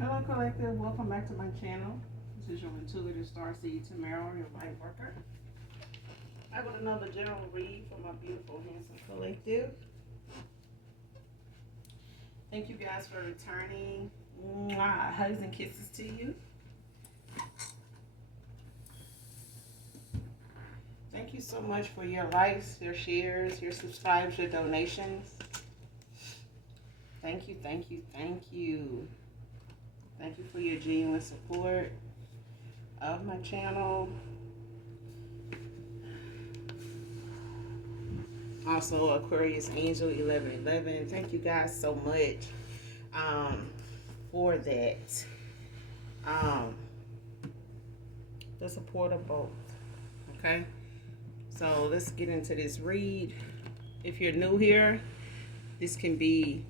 Hello, Collective. Welcome back to my channel. This is your intuitive starseed Tamara, your light worker. I got another general read for my beautiful, handsome collective. Thank you guys for returning. Mwah. Hugs and kisses to you. Thank you so much for your likes, your shares, your subscribes, your donations. Thank you, thank you, thank you. Thank you for your genuine support of my channel. Also, Aquarius Angel 1111. Thank you guys so much for that. The support of both. Okay, so let's get into this read. If you're new here, this can be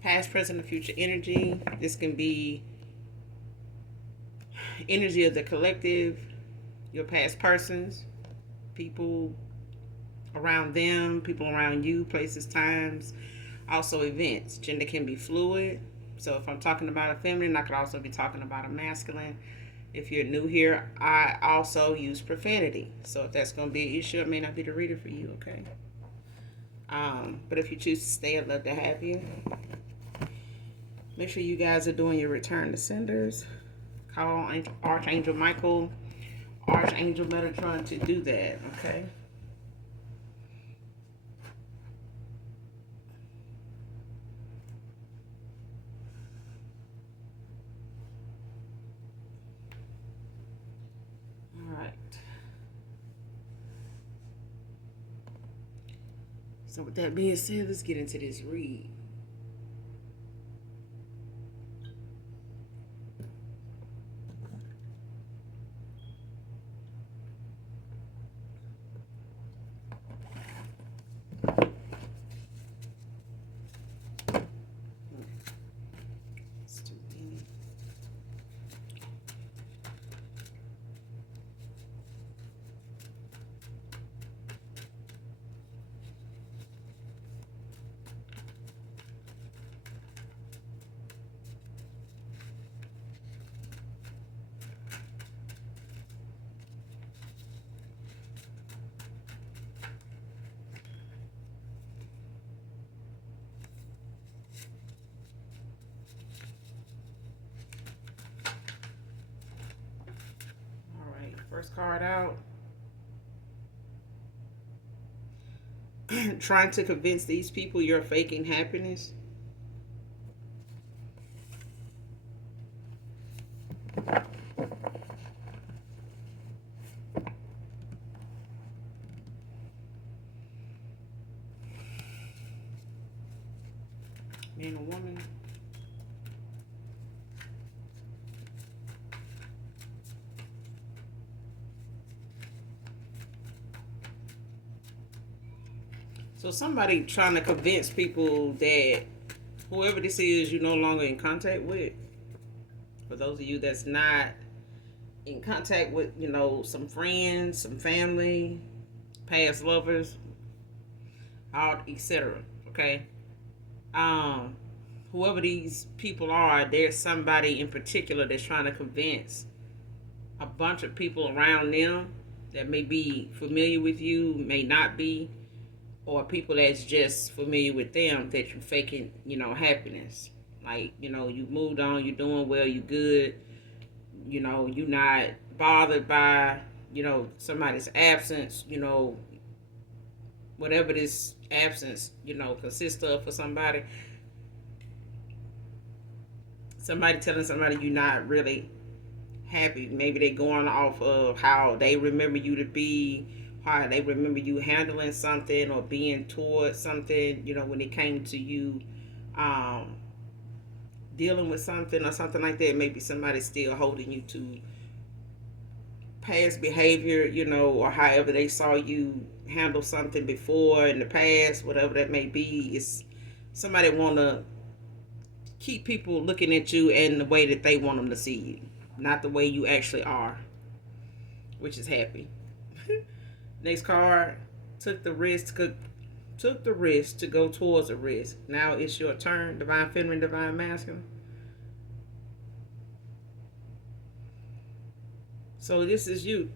past, present, and future energy. This can be energy of the collective, your past persons, people around them, people around you, places, times, also events. Gender can be fluid. So if I'm talking about a feminine, I could also be talking about a masculine. If you're new here, I also use profanity. So if that's going to be an issue, it may not be the reader for you, okay? But if you choose to stay, I'd love to have you. Make sure you guys are doing your return to senders. Call Archangel Michael, Archangel Metatron to do that, okay? All right. So with that being said, let's get into this read. First card out. Trying to convince these people you're faking happiness. Man or woman. So somebody trying to convince people that whoever this is, you're no longer in contact with. For those of you that's not in contact with, you know, some friends, some family, past lovers, all etc. Okay. Whoever these people are, there's somebody in particular that's trying to convince a bunch of people around them that may be familiar with you, may not be, or people that's just familiar with them that you're faking, you know, happiness. Like, you know, you moved on, you're doing well, you good, you know, you're not bothered by, you know, somebody's absence, you know, whatever this absence, you know, consists of for somebody. Somebody telling somebody you're not really happy. Maybe they're going off of how they remember you to be, how they remember you handling something or being towards something, you know, when it came to you dealing with something or something like that. Maybe somebody's still holding you to past behavior, you know, or however they saw you handle something before in the past, whatever that may be. It's somebody want to keep people looking at you in the way that they want them to see you, not the way you actually are, which is happy. Next card, took the risk to go towards a risk. Now it's your turn, divine feminine, divine masculine. So this is you,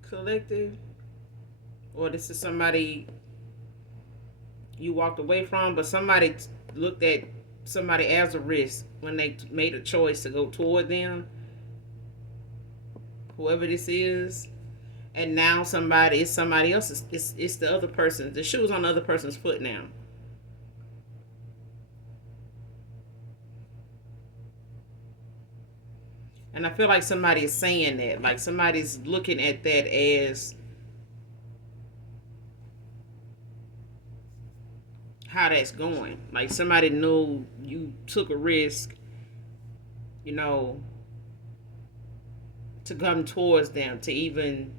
collective, or this is somebody you walked away from, but somebody looked at somebody as a risk when they made a choice to go toward them, whoever this is, and now somebody, it's somebody else's, it's the other person, the shoe's on the other person's foot now. And I feel like somebody is saying that, like somebody's looking at that as how that's going. Like somebody knew you took a risk, you know, to come towards them, to even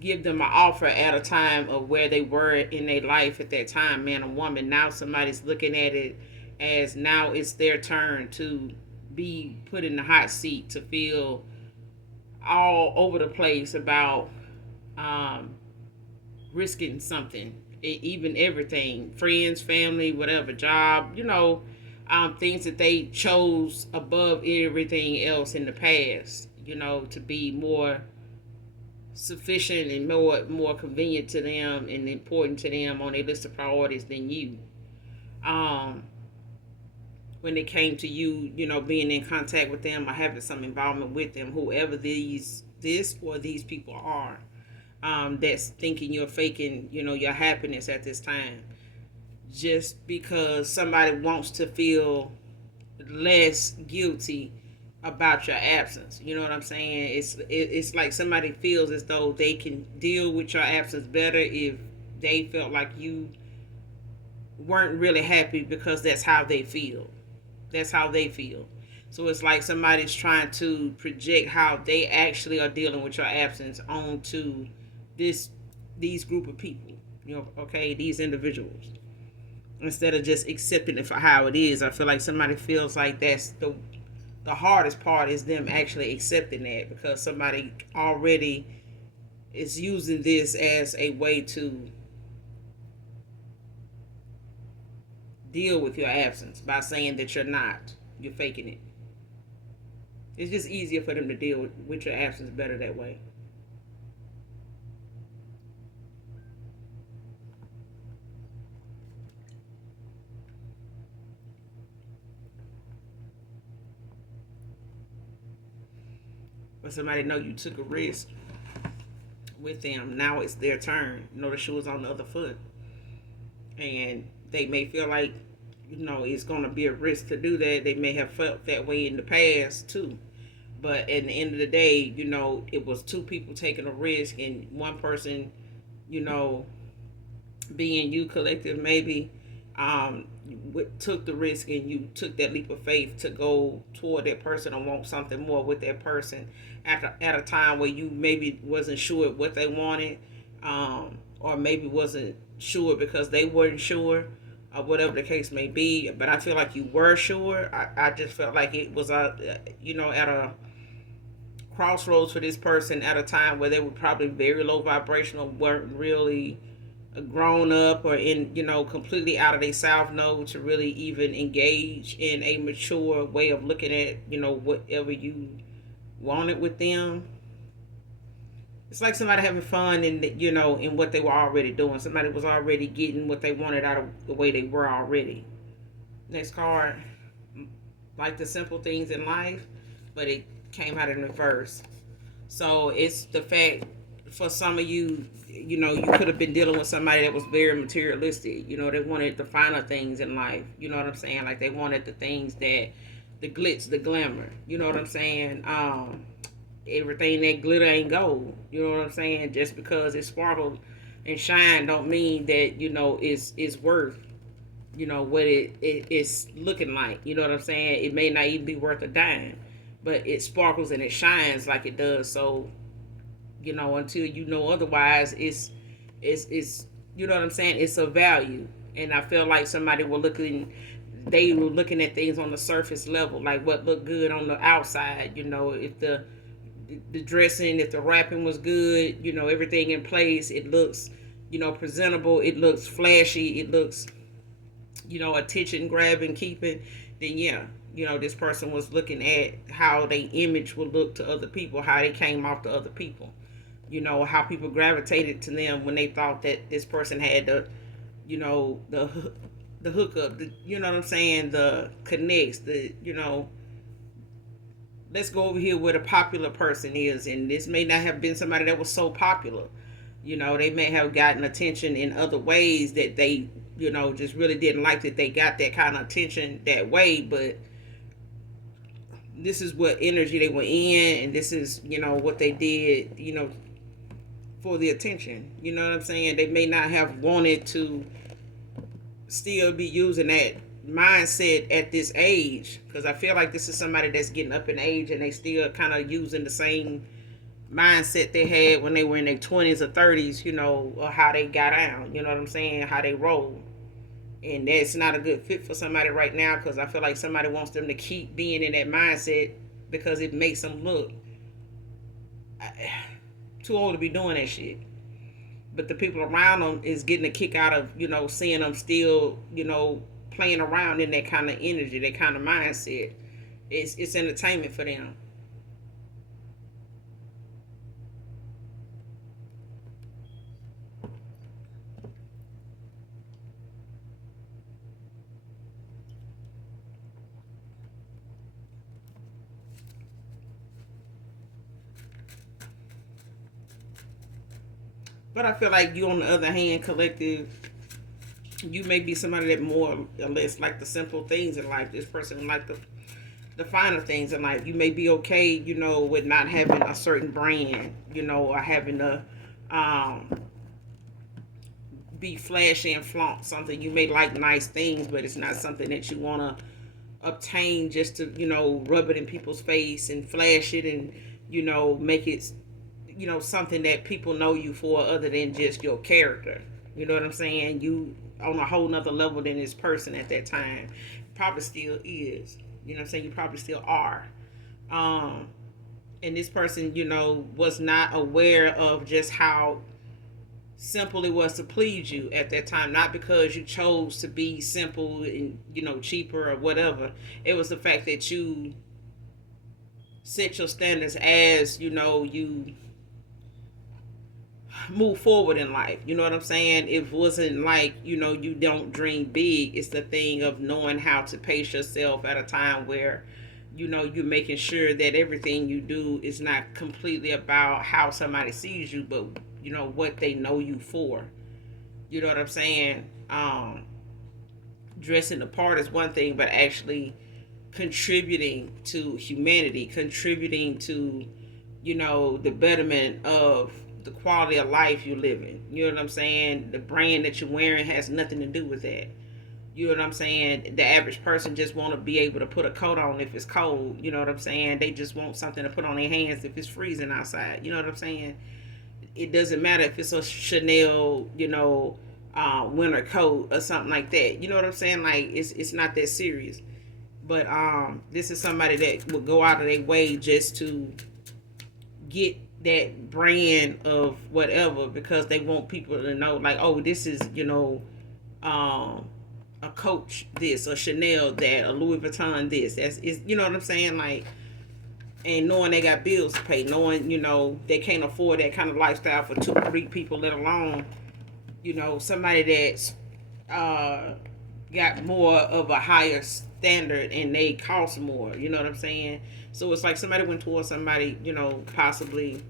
give them an offer at a time of where they were in their life at that time, man or woman. Now somebody's looking at it as now it's their turn to be put in the hot seat, to feel all over the place about um, risking something, even everything, friends, family, whatever, job, things that they chose above everything else in the past, to be more sufficient and more convenient to them and important to them on their list of priorities than you. Um, when it came to you, being in contact with them or having some involvement with them, whoever this or these people are, that's thinking you're faking, your happiness at this time, just because somebody wants to feel less guilty about your absence. You know what I'm saying? It's like somebody feels as though they can deal with your absence better if they felt like you weren't really happy, because that's how they feel. That's how they feel. So it's like somebody's trying to project how they actually are dealing with your absence onto these group of people. Okay, these individuals. Instead of just accepting it for how it is, I feel like somebody feels like that's the hardest part, is them actually accepting that, because somebody already is using this as a way to deal with your absence by saying that you're faking it. It's just easier for them to deal with your absence better that way. But somebody know you took a risk with them. Now it's their turn. The shoe is on the other foot. And they may feel like, it's going to be a risk to do that. They may have felt that way in the past too. But at the end of the day, it was two people taking a risk, and one person, being you, collective, maybe took the risk, and you took that leap of faith to go toward that person and want something more with that person at a time where you maybe wasn't sure what they wanted, or maybe wasn't sure because they weren't sure, or whatever the case may be. But I feel like you were sure. I just felt like it was at a crossroads for this person at a time where they were probably very low vibrational, weren't really grown up, or in completely out of their south node to really even engage in a mature way of looking at whatever you wanted with them. It's like somebody having fun in what they were already doing. Somebody was already getting what they wanted out of the way they were already. Next card. Like the simple things in life, but it came out in reverse. So it's the fact, for some of you, you could have been dealing with somebody that was very materialistic. They wanted the finer things in life. You know what I'm saying? Like they wanted the things that, the glitz, the glamour. You know what I'm saying? Everything that glitter ain't gold. You know what I'm saying? Just because it sparkles and shine don't mean that it's worth what it's looking like. You know what I'm saying? It may not even be worth a dime, but it sparkles and it shines like it does. So until otherwise, it's you know what I'm saying, it's a value. And I feel like they were looking at things on the surface level, like what looked good on the outside. If the dressing, if the wrapping was good, everything in place, it looks presentable, it looks flashy, it looks attention grabbing, keeping. then yeah, this person was looking at how their image would look to other people, how they came off to other people. How people gravitated to them when they thought that this person had the hookup, what I'm saying, the connects, let's go over here where the popular person is, and this may not have been somebody that was so popular. They may have gotten attention in other ways that they, just really didn't like that they got that kind of attention that way, but this is what energy they were in, and this is, what they did, for the attention. You know what I'm saying? They may not have wanted to still be using that mindset at this age, because I feel like this is somebody that's getting up in age and they still kind of using the same mindset they had when they were in their 20s or 30s, or how they got down, you know what I'm saying, how they roll. And that's not a good fit for somebody right now, because I feel like somebody wants them to keep being in that mindset because it makes them look too old to be doing that shit. But the people around them is getting a kick out of, seeing them still, playing around in that kind of energy, that kind of mindset. It's entertainment for them. But I feel like you, on the other hand, collective, you may be somebody that more or less like the simple things in life. This person like the finer things in life. You may be okay, with not having a certain brand, or having to be flashy and flaunt something. You may like nice things, but it's not something that you want to obtain just to, rub it in people's face and flash it and, make it, something that people know you for other than just your character. You know what I'm saying? You on a whole nother level than this person at that time. Probably still is. You know what I'm saying? You probably still are. And this person, was not aware of just how simple it was to please you at that time. Not because you chose to be simple and, cheaper or whatever. It was the fact that you set your standards as, you move forward in life. You know what I'm saying? It wasn't like, you don't dream big. It's the thing of knowing how to pace yourself at a time where, you're making sure that everything you do is not completely about how somebody sees you, but, what they know you for. You know what I'm saying? Dressing the part is one thing, but actually contributing to humanity, contributing to, the betterment of the quality of life you live in. You know what I'm saying? The brand that you're wearing has nothing to do with that. You know what I'm saying? The average person just want to be able to put a coat on if it's cold. You know what I'm saying? They just want something to put on their hands if it's freezing outside. You know what I'm saying? It doesn't matter if it's a Chanel, winter coat or something like that. You know what I'm saying? Like, it's not that serious. But this is somebody that will go out of their way just to get that brand of whatever, because they want people to know, like, oh, this is, a Coach this, or Chanel that, or Louis Vuitton this. That's is, you know what I'm saying? Like, and knowing they got bills to pay, knowing, they can't afford that kind of lifestyle for 2 or 3 people, let alone, somebody that's got more of a higher standard and they cost more. You know what I'm saying? So it's like somebody went towards somebody, possibly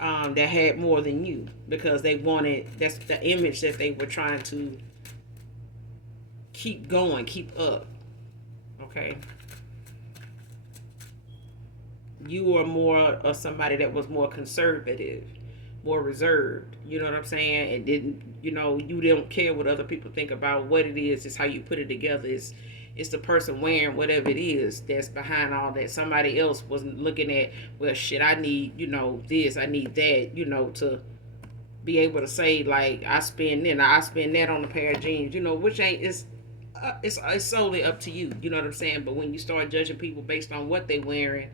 that had more than you, because they wanted, that's the image that they were trying to keep going, keep up. Okay. You are more of somebody that was more conservative, more reserved. You know what I'm saying? And didn't, you don't care what other people think about what it is. It's how you put it together. It's the person wearing whatever it is that's behind all that. Somebody else wasn't looking at, well, shit, I need, this, I need that, to be able to say, like, I spend that on a pair of jeans, which ain't, it's solely up to you. You know what I'm saying? But when you start judging people based on what they wearing,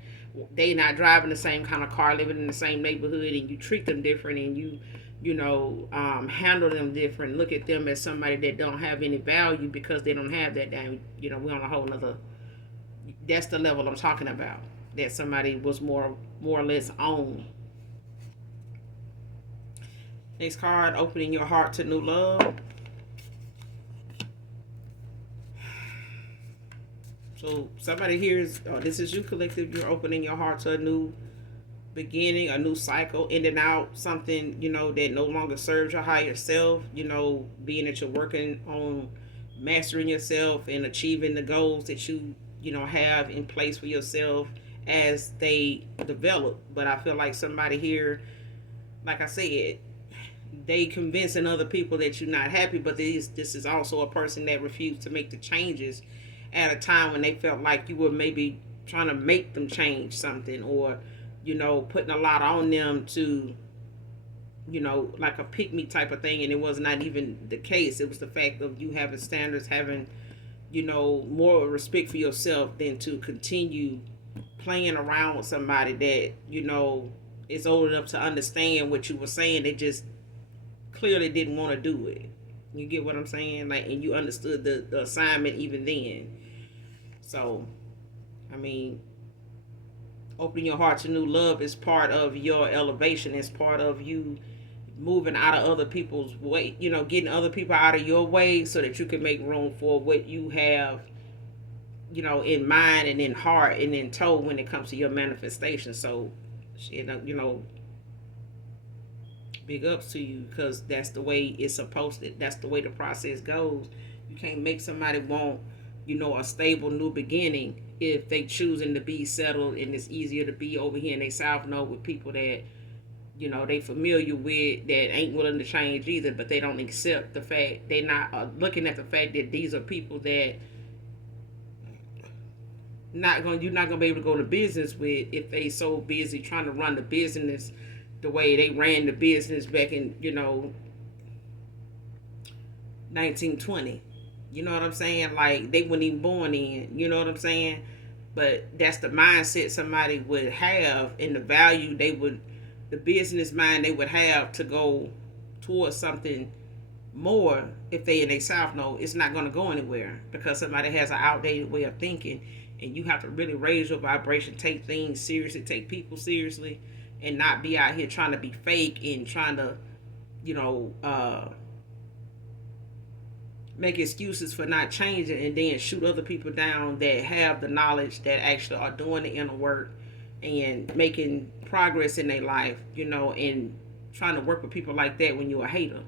they not driving the same kind of car, living in the same neighborhood, and you treat them different, and you handle them different, look at them as somebody that don't have any value because they don't have that down. We're on a whole nother, that's the level I'm talking about. That somebody was more or less on. Next card, opening your heart to new love. So somebody here is, this is you, collective. You're opening your heart to a new beginning, a new cycle, ending out something, that no longer serves your higher self, being that you're working on mastering yourself and achieving the goals that you have in place for yourself as they develop. But I feel like somebody here, like I said, they convincing other people that you're not happy, but this is also a person that refused to make the changes at a time when they felt like you were maybe trying to make them change something, or putting a lot on them to, like a pick me type of thing, and it was not even the case. It was the fact of you having standards, having more respect for yourself than to continue playing around with somebody that is old enough to understand what you were saying. They just clearly didn't want to do it. You get what I'm saying? Like, and you understood the assignment even then. So, I mean, opening your heart to new love is part of your elevation. It's part of you moving out of other people's way, getting other people out of your way so that you can make room for what you have, in mind and in heart and in toe when it comes to your manifestation. So, big ups to you, because that's the way it's supposed to, that's the way the process goes. You can't make somebody want, a stable new beginning if they choosing to be settled, and it's easier to be over here in they South Node with people that they familiar with, that ain't willing to change either, but they don't accept the fact, they not looking at the fact that these are people that you're not gonna be able to go to business with if they so busy trying to run the business the way they ran the business back in 1920. You know what I'm saying? Like, they weren't even born in. You know what I'm saying? But that's the mindset somebody would have, and the value the business mind they would have to go towards something more. If they in a South Node, it's not going to go anywhere, because somebody has an outdated way of thinking, and you have to really raise your vibration, take things seriously, take people seriously, and not be out here trying to be fake and trying to, make excuses for not changing, and then shoot other people down that have the knowledge, that actually are doing the inner work and making progress in their life, and trying to work with people like that when you're a hater.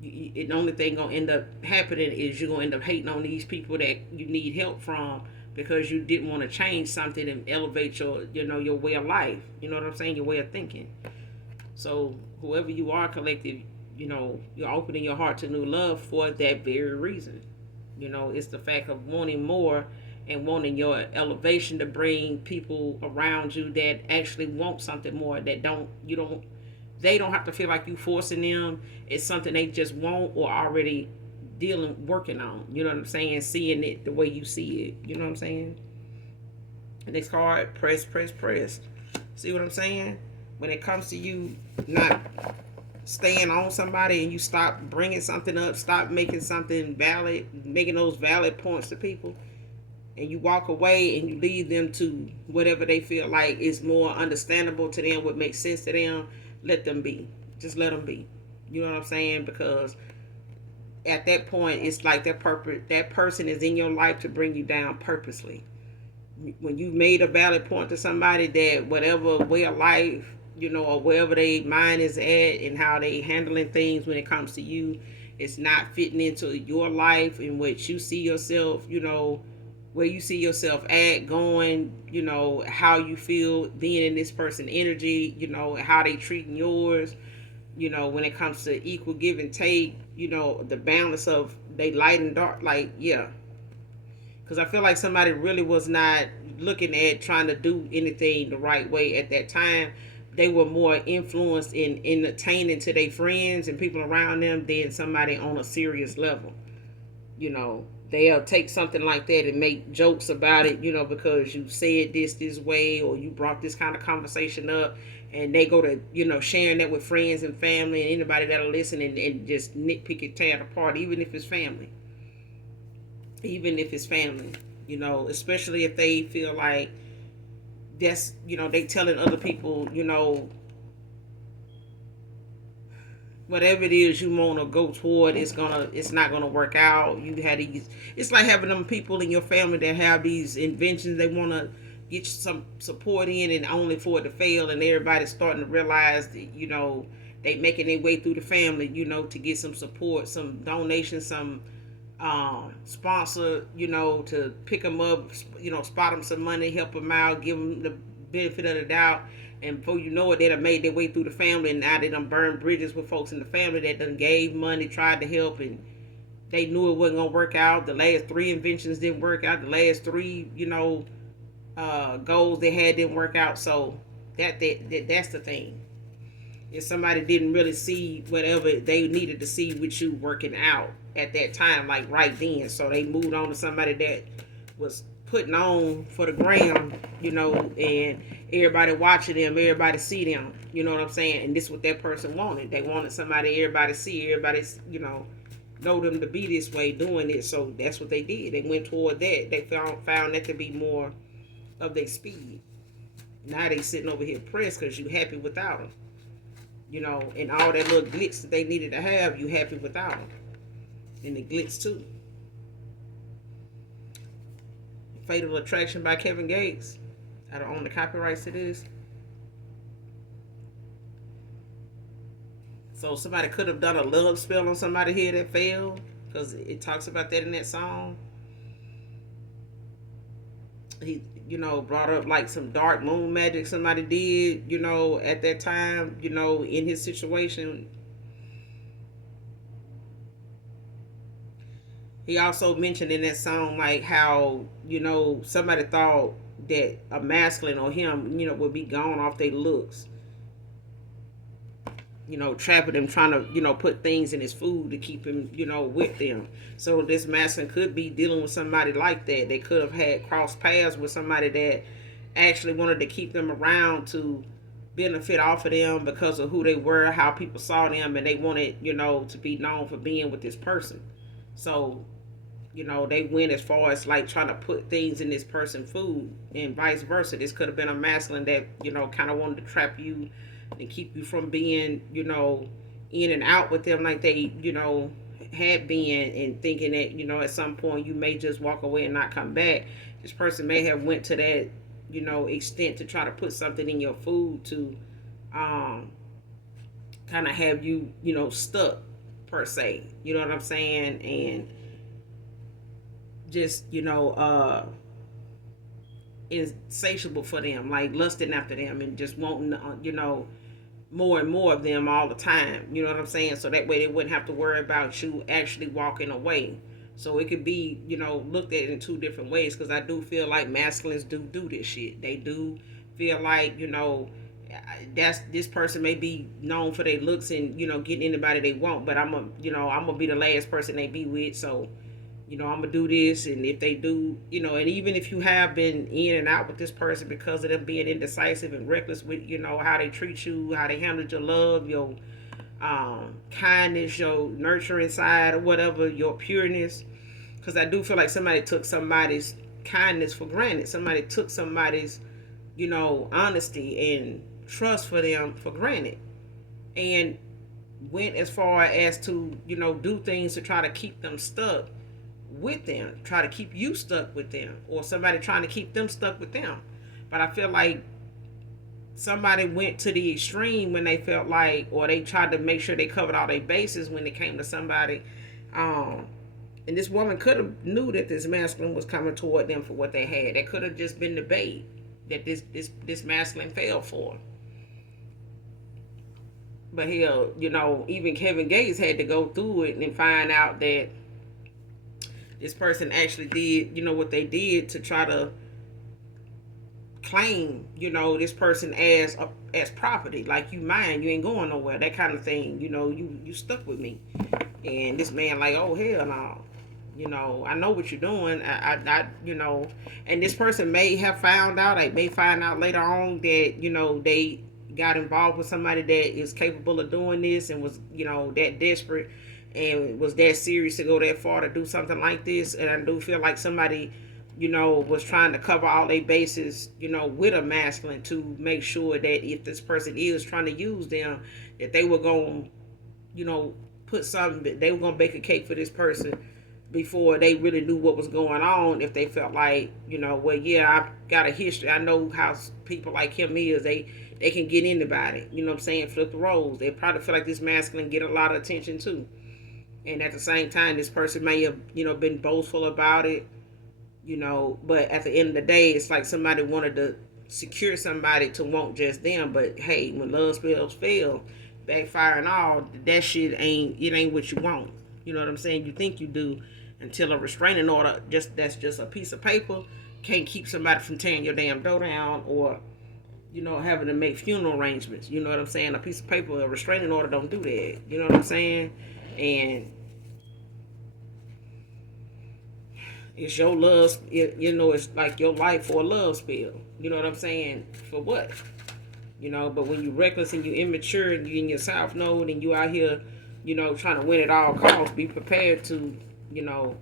The only thing gonna end up happening is you're gonna end up hating on these people that you need help from, because you didn't want to change something and elevate your your way of life. You know what I'm saying? Your way of thinking. So whoever you are, collective, you're opening your heart to new love for that very reason. It's the fact of wanting more and wanting your elevation to bring people around you that actually want something more, that they don't have to feel like you forcing them. It's something they just want, or already working on. You know what I'm saying? Seeing it the way you see it. You know what I'm saying? Next card, press. See what I'm saying? When it comes to you not staying on somebody, and you stop bringing something up, stop making something valid, making those valid points to people, and you walk away and you leave them to whatever they feel like is more understandable to them, what makes sense to them, let them be. Just let them be. You know what I'm saying? Because at that point, it's like that person is in your life to bring you down purposely. When you made a valid point to somebody, that whatever way of life, or wherever their mind is at and how they handling things when it comes to you, it's not fitting into your life and what you see yourself, where you see yourself at going, how you feel being in this person's energy, how they treating yours, when it comes to equal give and take, the balance of they light and dark, like, yeah. Because I feel like somebody really was not looking at trying to do anything the right way at that time. They were more influenced in entertaining to their friends and people around them than somebody on a serious level. they'll take something like that and make jokes about it, because you said this way, or you brought this kind of conversation up, and they go to, sharing that with friends and family and anybody that'll listen, and just nitpick it, tear it apart, even if it's family. Even if it's family, especially if they feel like that's, they telling other people, whatever it is you want to go toward, it's not gonna work out. You had these, it's like having them people in your family that have these inventions they want to get some support in, and only for it to fail, and everybody's starting to realize that, they making their way through the family, to get some support, some donations, some sponsor, to pick them up, spot them some money, help them out, give them the benefit of the doubt. And before you know it, they done made their way through the family, and now they done burned bridges with folks in the family that done gave money, tried to help, and they knew it wasn't gonna work out. The last 3 inventions didn't work out. The last 3, goals they had didn't work out. So that's the thing. If somebody didn't really see whatever they needed to see with you working out at that time, like right then, so they moved on to somebody that was putting on for the gram, and everybody watching them, everybody see them, you know what I'm saying? And this is what that person wanted. They wanted somebody everybody see, everybody, know them to be this way, doing it. So that's what they did. They went toward that. They found that to be more of their speed. Now they sitting over here pressed because you happy without them. And all that little glitz that they needed to have, you happy without them. And the glitz too. Fatal Attraction by Kevin Gates. I don't own the copyrights to this. So somebody could have done a love spell on somebody here that failed, because it talks about that in that song. He, brought up like some dark moon magic somebody did, at that time, in his situation. He also mentioned in that song, like, how, somebody thought that a masculine or him, would be gone off their looks. Trapping him, trying to, put things in his food to keep him, with them. So this masculine could be dealing with somebody like that. They could have had crossed paths with somebody that actually wanted to keep them around to benefit off of them because of who they were, how people saw them, and they wanted, to be known for being with this person. So, they went as far as like trying to put things in this person's food, and vice versa. This could have been a masculine that, kind of wanted to trap you and keep you from being, in and out with them like they, had been, and thinking that, at some point you may just walk away and not come back. This person may have went to that, extent to try to put something in your food to kind of have you, stuck per se. You know what I'm saying? And just, insatiable for them, like lusting after them and just wanting, more and more of them all the time. You know what I'm saying? So that way they wouldn't have to worry about you actually walking away. So it could be, looked at in 2 different ways, because I do feel like masculines do this shit. They do feel like, this person may be known for their looks and, getting anybody they want, but I'm gonna be the last person they be with. So, I'm gonna do this. And if they do, and even if you have been in and out with this person because of them being indecisive and reckless with, how they treat you, how they handle your love, your kindness, your nurturing side, or whatever, your pureness. Because I do feel like somebody took somebody's kindness for granted. Somebody took somebody's, honesty and trust for them for granted, and went as far as to, do things to try to keep them stuck with them, try to keep you stuck with them, or somebody trying to keep them stuck with them. But I feel like somebody went to the extreme when they felt like, or they tried to make sure they covered all their bases when it came to somebody. And this woman could have knew that this masculine was coming toward them for what they had. That could have just been the bait that this masculine fell for. But hell, even Kevin Gates had to go through it and find out that this person actually did, what they did to try to claim, this person as property, like you mine, you ain't going nowhere, that kind of thing. You stuck with me. And this man like, oh hell no. I know what you're doing. And this person may have found out. They may find out later on that they got involved with somebody that is capable of doing this and was that desperate and was that serious to go that far to do something like this. And I do feel like somebody was trying to cover all their bases, with a masculine to make sure that if this person is trying to use them, that they were going, put something, they were going to bake a cake for this person before they really knew what was going on. If they felt like, well, yeah, I've got a history. I know how people like him is. They can get in about it. You know what I'm saying? Flip the roles. They probably feel like this masculine get a lot of attention too. And at the same time, this person may have, been boastful about it, but at the end of the day, it's like somebody wanted to secure somebody to want just them. But hey, when love spells fail, backfire and all, that shit ain't what you want. You know what I'm saying? You think you do until a restraining order, that's just a piece of paper, can't keep somebody from tearing your damn door down or, having to make funeral arrangements. You know what I'm saying? A piece of paper, a restraining order don't do that. You know what I'm saying? And it's your love, it's like your life for a love spell. You know what I'm saying? For what? But when you reckless and you immature and you in your south node and you out here, trying to win at all costs, be prepared to, the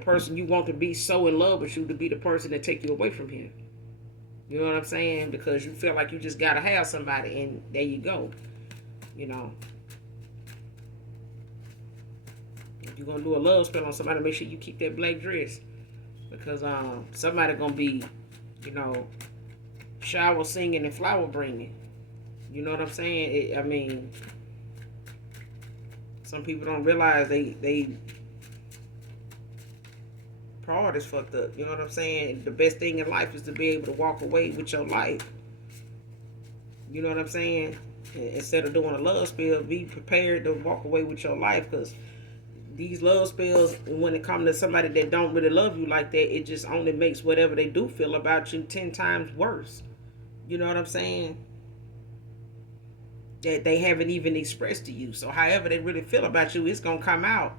person you want to be so in love with you to be the person that take you away from him. You know what I'm saying? Because you feel like you just gotta have somebody, and there you go. If you're gonna do a love spell on somebody, make sure you keep that black dress, because somebody gonna be, shower singing and flower bringing. You know what I'm saying? Some people don't realize they priority is fucked up. You know what I'm saying? The best thing in life is to be able to walk away with your life. You know what I'm saying? Instead of doing a love spell, be prepared to walk away with your life, because these love spells, when it comes to somebody that don't really love you like that, it just only makes whatever they do feel about you 10 times worse. You know what I'm saying? That they haven't even expressed to you. So however they really feel about you, it's going to come out,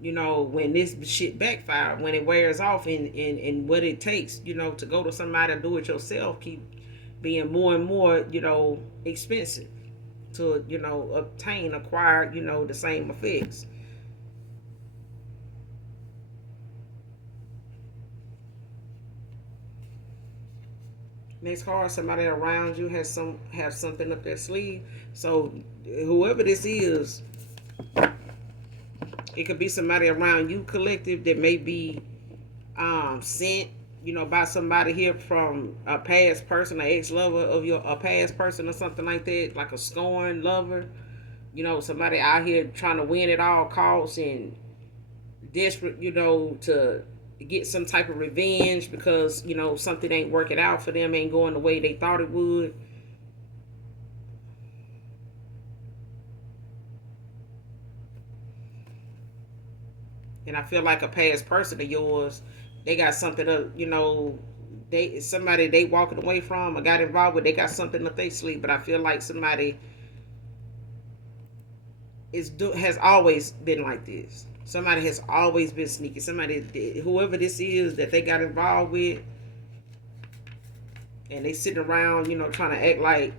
when this shit backfire, when it wears off, and what it takes, to go to somebody to do it yourself keep being more and more, expensive to, acquire, the same effects. Next card, somebody around you have something up their sleeve. So whoever this is, it could be somebody around you, collective, that may be sent, by somebody here from a past person, an ex-lover of a past person or something like that, like a scorned lover. Somebody out here trying to win at all costs and desperate, to get some type of revenge because, something ain't working out for them, ain't going the way they thought it would. And I feel like a past person of yours, they got something to, they walking away from or got involved with, they got something up their sleeve. But I feel like somebody has always been like this. Somebody has always been sneaky. Somebody, whoever this is that they got involved with, and they sitting around, trying to act like,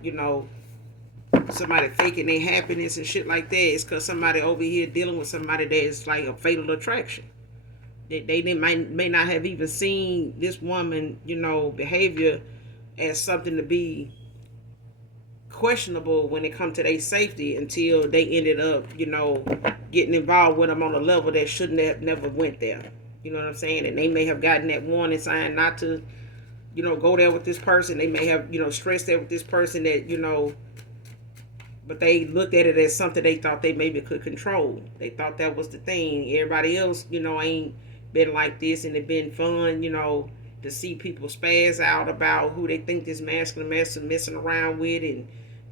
somebody faking their happiness and shit like that. It's because somebody over here dealing with somebody that is like a fatal attraction. They may not have even seen this woman, behavior as something to be questionable when it comes to their safety, until they ended up, getting involved with them on a level that shouldn't have never went there. You know what I'm saying? And they may have gotten that warning sign not to, go there with this person. They may have, stressed there with this person that, but they looked at it as something they thought they maybe could control. They thought that was the thing. Everybody else, ain't been like this, and it been fun, to see people spaz out about who they think this masculine messing around with and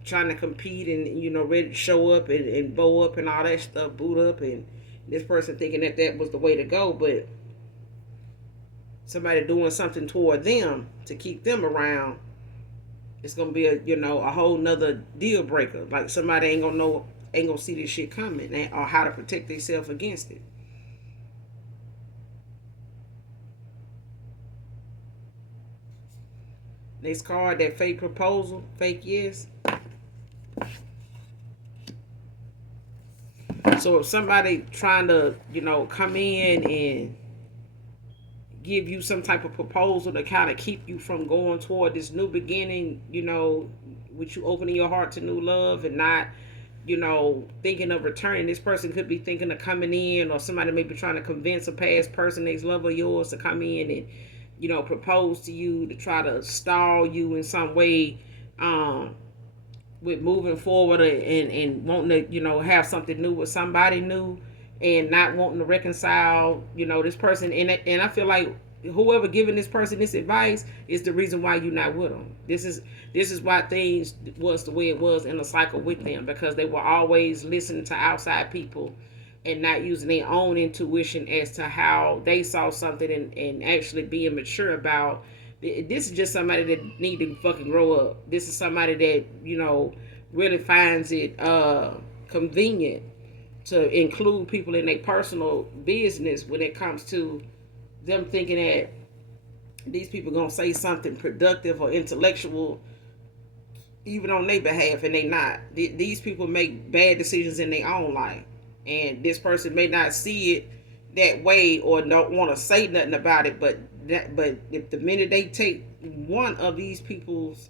trying to compete and, ready to show up and bow up and all that stuff, boot up, and this person thinking that was the way to go. But somebody doing something toward them to keep them around, it's gonna be a whole nother deal breaker. Like somebody ain't gonna see this shit coming, or how to protect themselves against it. Next card, that fake proposal, fake yes. So if somebody trying to, come in and give you some type of proposal to kind of keep you from going toward this new beginning, with you opening your heart to new love and not, thinking of returning. This person could be thinking of coming in, or somebody may be trying to convince a past person, ex love of yours, to come in and, propose to you, to try to stall you in some way, with moving forward, and wanting to, have something new with somebody new, and not wanting to reconcile, this person. And I feel like whoever giving this person this advice is the reason why you're not with them. This is why things was the way it was in the cycle with them, because they were always listening to outside people and not using their own intuition as to how they saw something, and actually being mature about. This is just somebody that need to fucking grow up. This is somebody that, really finds it convenient to include people in their personal business when it comes to them thinking that these people gonna say something productive or intellectual even on their behalf, and they not. These people make bad decisions in their own life, and this person may not see it that way or don't want to say nothing about it. But if the minute they take one of these people's,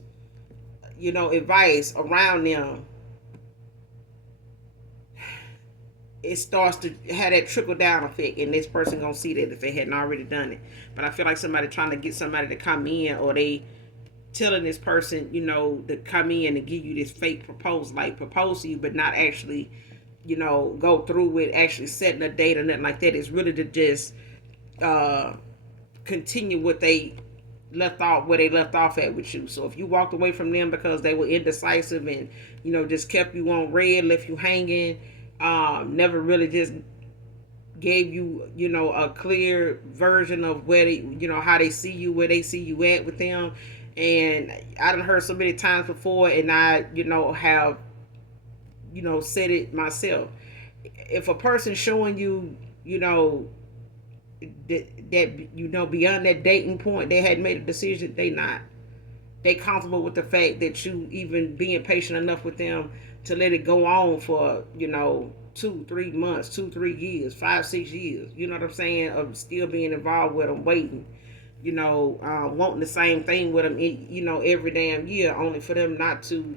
advice around them, it starts to have that trickle down effect, and this person gonna see that if they hadn't already done it. But I feel like somebody trying to get somebody to come in, or they telling this person, to come in and give you this fake proposal, like propose to you, but not actually, go through with actually setting a date or nothing like that. It's really to just continue what they left off, where they left off at with you. So if you walked away from them because they were indecisive and, just kept you on red, left you hanging, never really just gave you, a clear version of where they, how they see you, where they see you at with them. And I done heard so many times before, and I, have, said it myself. If a person's showing you, that beyond that dating point, they had made a decision, they comfortable with the fact that you even being patient enough with them to let it go on for 2-3 months, 2-3 years, 5-6 years, you know what I'm saying, of still being involved with them, waiting, wanting the same thing with them, every damn year, only for them not to,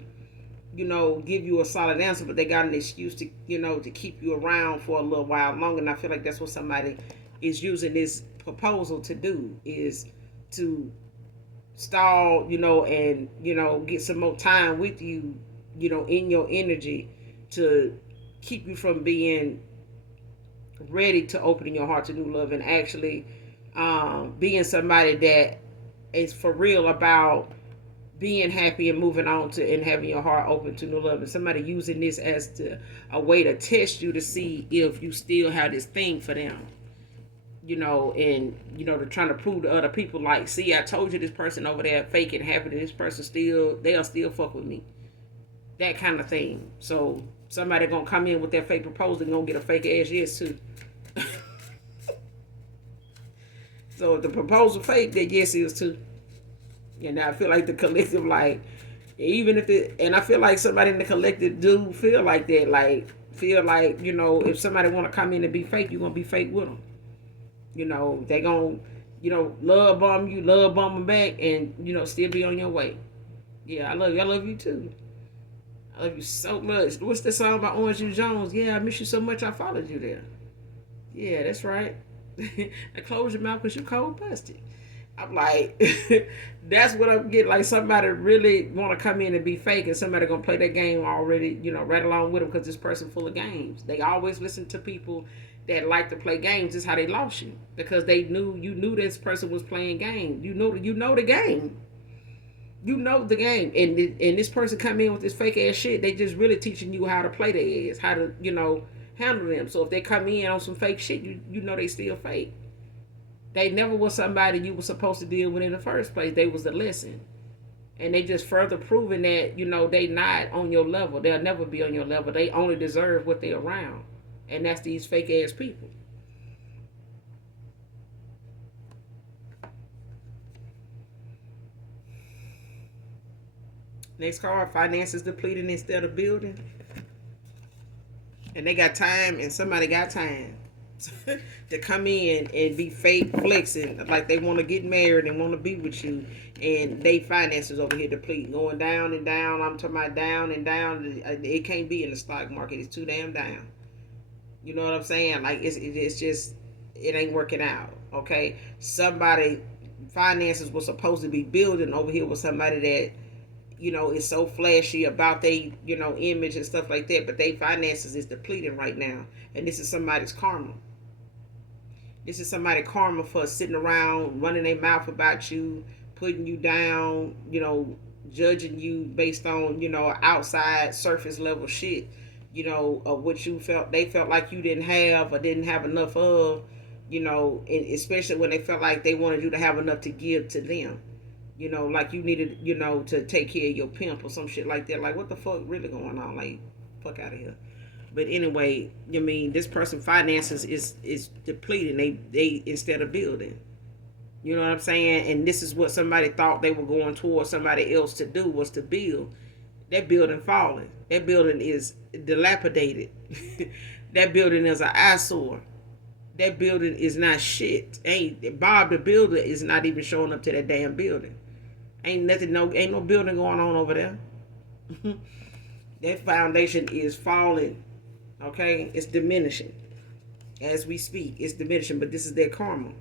give you a solid answer, but they got an excuse to, to keep you around for a little while longer. And I feel like that's what somebody is using this proposal to do, is to stall, and, get some more time with you, in your energy, to keep you from being ready to opening your heart to new love, and actually being somebody that is for real about being happy and moving on to, and having your heart open to new love. And somebody using this as a way to test you, to see if you still have this thing for them, and they're trying to prove to other people, like, see, I told you this person over there faking happy, this person they'll still fuck with me, that kind of thing. So somebody gonna come in with that fake proposal and gonna get a fake ass yes too. So the proposal fake, that yes is too. And I feel like the collective, like, even if it, and I feel like somebody in the collective do feel like that, like, feel like, if somebody want to come in and be fake, you're going to be fake with them. They going to, love bomb you, love bomb them back, and, still be on your way. Yeah, I love you. I love you too. I love you so much. What's the song by Orange and Jones? Yeah, I miss you so much, I followed you there. Yeah, that's right. Now close your mouth because you cold busted. I'm like, that's what I'm getting. Like, somebody really want to come in and be fake, and somebody gonna play that game already, right along with them, because this person full of games. They always listen to people that like to play games. This is how they lost you, because they knew this person was playing games. You know the game. You know the game, and this person come in with this fake ass shit. They just really teaching you how to play their ass, how to handle them. So if they come in on some fake shit, you know they still fake. They never was somebody you were supposed to deal with in the first place. They was the lesson. And they just further proving that, they not on your level. They'll never be on your level. They only deserve what they're around. And that's these fake ass people. Next card, finances depleting instead of building. And they got time, and somebody got time to come in and be fake flexing like they want to get married and want to be with you, and they finances over here depleting, going down and down. I'm talking about down and down. It can't be in the stock market. It's too damn down. You know what I'm saying? Like it's just it ain't working out. Okay, somebody finances was supposed to be building over here with somebody that is so flashy about they image and stuff like that, but they finances is depleting right now, and this is somebody's karma. This is somebody's karma for sitting around running their mouth about you, putting you down, judging you based on outside surface level shit, of what they felt like you didn't have or didn't have enough of, and especially when they felt like they wanted you to have enough to give to them. Like you needed, to take care of your pimp or some shit like that. Like, what the fuck really going on? Like, fuck out of here. But anyway, this person finances is depleting. They instead of building. You know what I'm saying? And this is what somebody thought they were going towards somebody else to do, was to build. That building falling. That building is dilapidated. That building is an eyesore. That building is not shit. Ain't Bob the Builder is not even showing up to that damn building. Ain't no building going on over there. That foundation is falling. Okay, it's diminishing as we speak. It's diminishing, but this is their karma.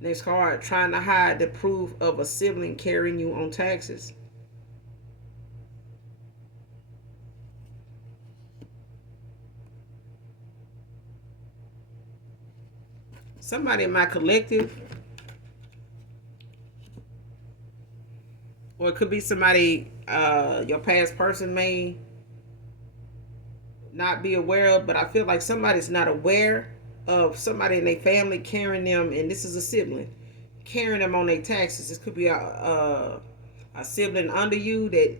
Next card, trying to hide the proof of a sibling carrying you on taxes. Somebody in my collective, or it could be somebody your past person may not be aware of, but I feel like somebody's not aware of somebody in their family carrying them, and this is a sibling carrying them on their taxes. This could be a sibling under you that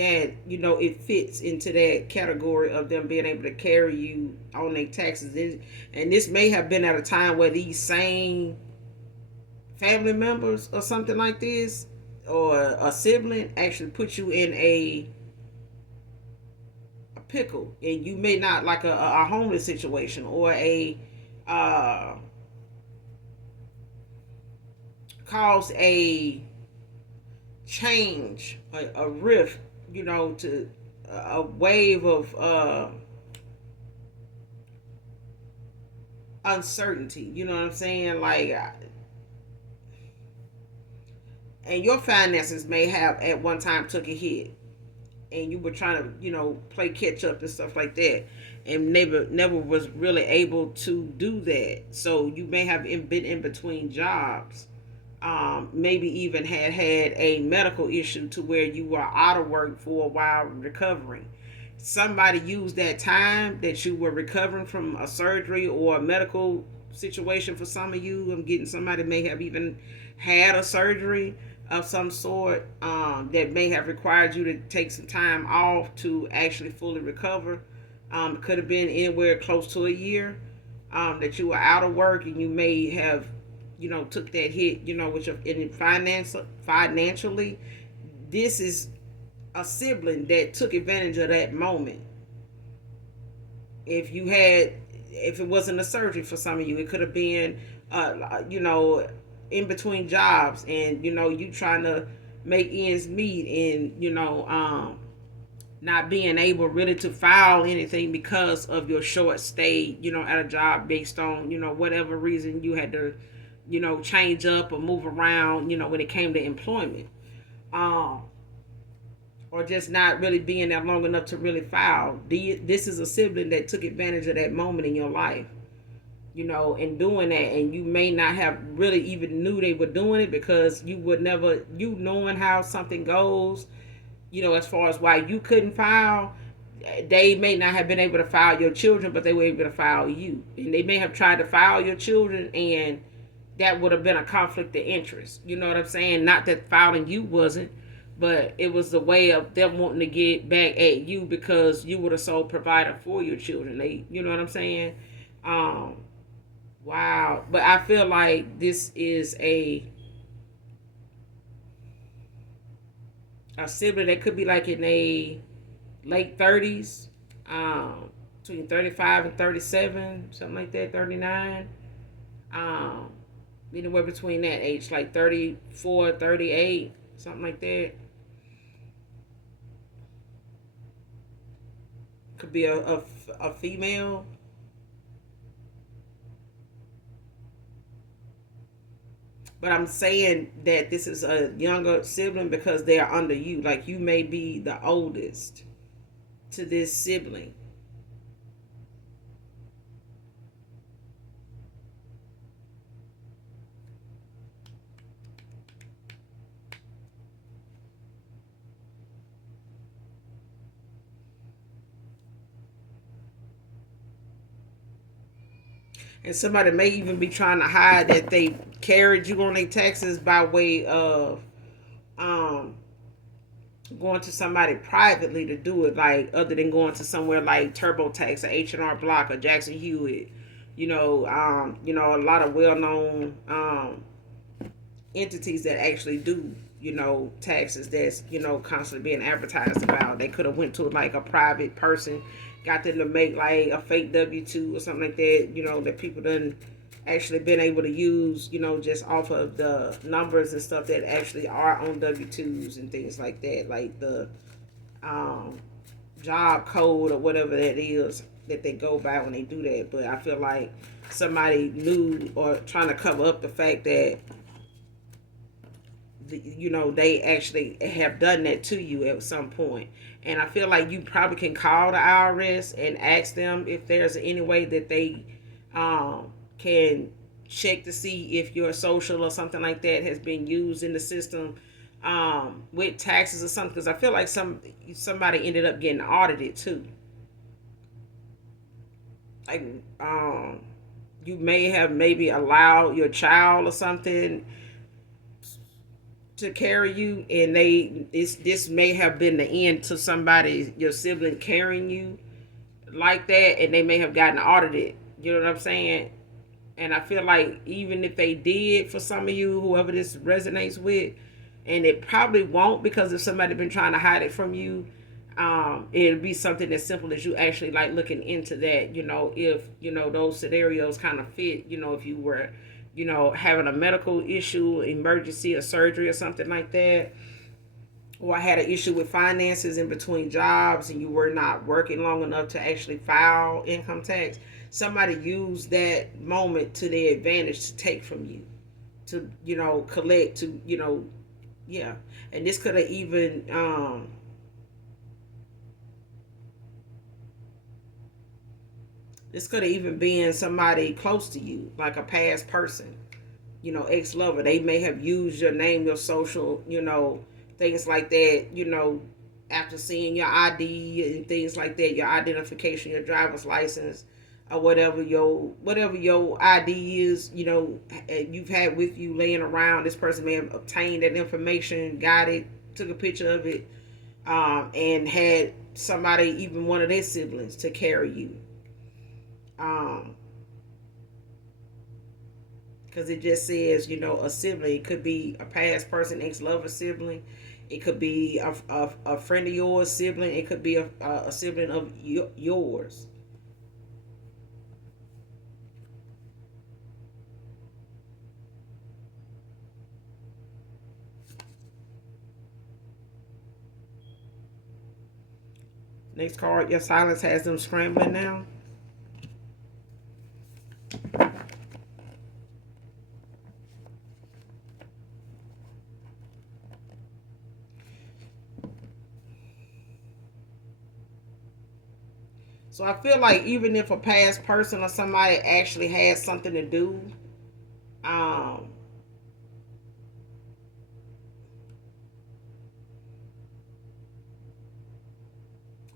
it fits into that category of them being able to carry you on their taxes. And this may have been at a time where these same family members or something like this, or a sibling, actually put you in a pickle, and you may not, like a homeless situation, or a cause a change, a rift, to a wave of uncertainty. You know what I'm saying? Like, and your finances may have at one time took a hit, and you were trying to play catch up and stuff like that, and never was really able to do that. So you may have been in between jobs. Maybe even had a medical issue to where you were out of work for a while recovering. Somebody used that time that you were recovering from a surgery or a medical situation. For some of you, I'm getting somebody may have even had a surgery of some sort, that may have required you to take some time off to actually fully recover. Could have been anywhere close to a year, that you were out of work, and you may have took that hit, with your financially. This is a sibling that took advantage of that moment. If it wasn't a surgery for some of you, it could have been, in between jobs, and you trying to make ends meet, and not being able really to file anything because of your short stay, at a job, based on whatever reason you had to change up or move around, when it came to employment, or just not really being there long enough to really file. This is a sibling that took advantage of that moment in your life, and doing that, and you may not have really even knew they were doing it, because you would never, knowing how something goes, as far as why you couldn't file. They may not have been able to file your children, but they were able to file you, and they may have tried to file your children, and that would have been a conflict of interest. You know what I'm saying? Not that filing you wasn't, but it was the way of them wanting to get back at you because you were the sole provider for your children. You know what I'm saying? Wow. But I feel like this is a sibling that could be like in a late 30s, between 35 and 37, something like that, 39. Um, Anywhere between that age, like 34, 38, something like that. Could be a female. But I'm saying that this is a younger sibling because they are under you. Like you may be the oldest to this sibling. And somebody may even be trying to hide that they carried you on their taxes by way of um going to somebody privately to do it, like other than going to somewhere like TurboTax or H&R Block or Jackson Hewitt. A lot of well-known entities that actually do taxes that's constantly being advertised about. They could have went to like a private person, got them to make like a fake W-2 or something like that, that people done actually been able to use, just off of the numbers and stuff that actually are on W-2s and things like that, like the um, job code or whatever that is that they go by when they do that. But I feel like somebody knew or trying to cover up the fact that they actually have done that to you at some point. And I feel like you probably can call the IRS and ask them if there's any way that they can check to see if your social or something like that has been used in the system with taxes or something. Because I feel like somebody ended up getting audited too. Like you may have maybe allowed your child or something to carry you, and this may have been the end to somebody, your sibling, carrying you like that, and they may have gotten audited. You know what I'm saying? And I feel like even if they did, for some of you, whoever this resonates with, and it probably won't, because if somebody been trying to hide it from you, it'll be something as simple as you actually like looking into that. If those scenarios kind of fit. If you were having a medical issue, emergency, or surgery or something like that, or I had an issue with finances in between jobs and you were not working long enough to actually file income tax, somebody used that moment to their advantage to take from you, to, collect, to, yeah. And this could have even, been somebody close to you, like a past person, ex-lover. They may have used your name, your social, things like that, after seeing your ID and things like that, your identification, your driver's license, or whatever your ID is, you've had with you laying around. This person may have obtained that information, got it, took a picture of it, and had somebody, even one of their siblings, to carry you. Um, because it just says, a sibling. It could be a past person, ex-lover sibling. It could be a friend of yours sibling. It could be a sibling of yours. Next card, your silence has them scrambling now. So I feel like even if a past person or somebody actually has something to do, um,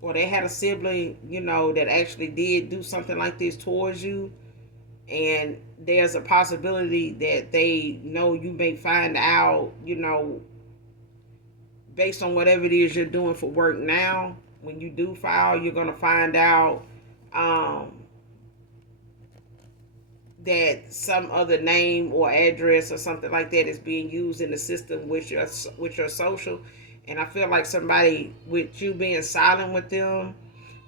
or they had a sibling, that actually did do something like this towards you, and there's a possibility that they know you may find out, based on whatever it is you're doing for work now. When you do file, you're gonna find out, um, that some other name or address or something like that is being used in the system with your social. And I feel like somebody, with you being silent with them,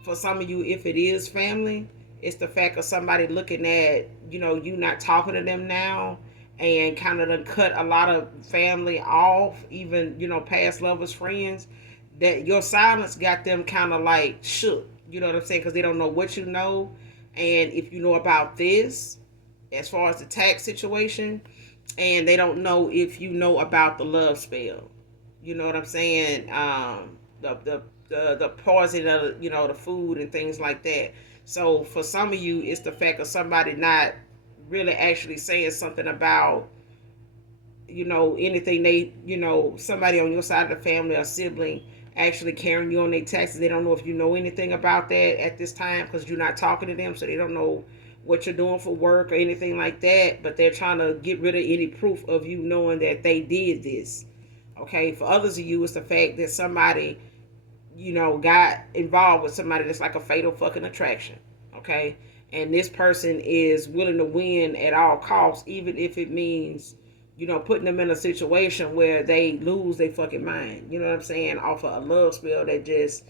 for some of you, if it is family, it's the fact of somebody looking at, you not talking to them now, and kind of done cut a lot of family off, even, past lovers, friends. That your silence got them kind of like shook. You know what I'm saying? Because they don't know what you know. And if you know about this, as far as the tax situation, and they don't know if you know about the love spell. You know what I'm saying? The poison of, the food and things like that. So for some of you, it's the fact of somebody not really actually saying something about, anything they, somebody on your side of the family or sibling actually carrying you on their taxes. They don't know if you know anything about that at this time, because you're not talking to them, so they don't know what you're doing for work or anything like that. But they're trying to get rid of any proof of you knowing that they did this. Okay, for others of you, it's the fact that somebody, got involved with somebody that's like a fatal fucking attraction. Okay, and this person is willing to win at all costs, even if it means, putting them in a situation where they lose their fucking mind. You know what I'm saying? Off of a love spell that just,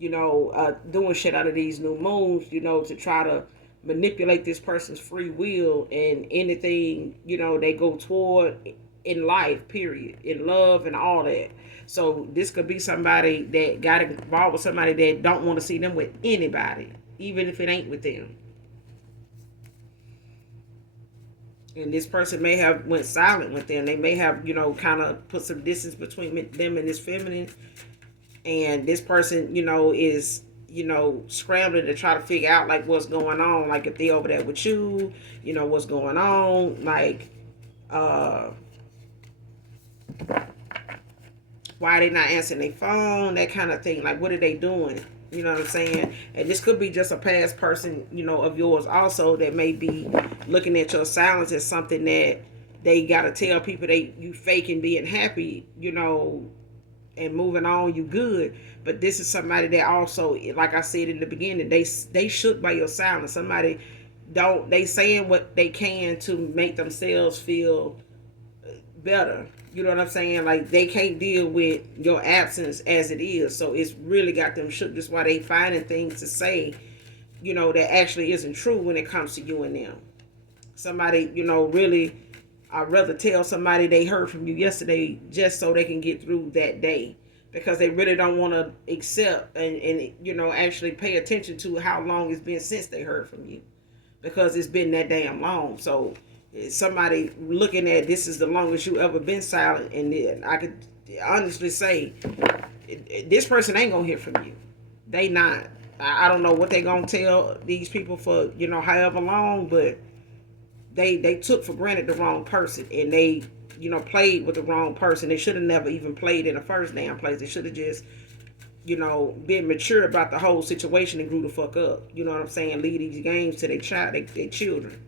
doing shit out of these new moons, to try to manipulate this person's free will and anything, they go toward in life, period, in love and all that. So this could be somebody that got involved with somebody that don't want to see them with anybody, even if it ain't with them. And this person may have went silent with them. They may have, kind of put some distance between them and this feminine. And this person, is, scrambling to try to figure out like what's going on. Like if they over there with you, what's going on. Like, why they not answering their phone, that kind of thing. Like, what are they doing? You know what I'm saying? And this could be just a past person, of yours also, that may be looking at your silence as something that they got to tell people you faking being happy, and moving on, you good. But this is somebody that also, like I said in the beginning, they shook by your silence. Somebody they saying what they can to make themselves feel better. You know what I'm saying? Like they can't deal with your absence as it is. So it's really got them shook. That's why they finding things to say, that actually isn't true when it comes to you and them. Somebody, really, I'd rather tell somebody they heard from you yesterday just so they can get through that day. Because they really don't want to accept and actually pay attention to how long it's been since they heard from you. Because it's been that damn long. So somebody looking at this is the longest you ever been silent, and then I could honestly say this person ain't gonna hear from you. They not. I don't know what they gonna tell these people for however long, but they took for granted the wrong person, and they played with the wrong person. They should have never even played in the first damn place. They should have just been mature about the whole situation and grew the fuck up. You know what I'm saying? Lead these games to their children.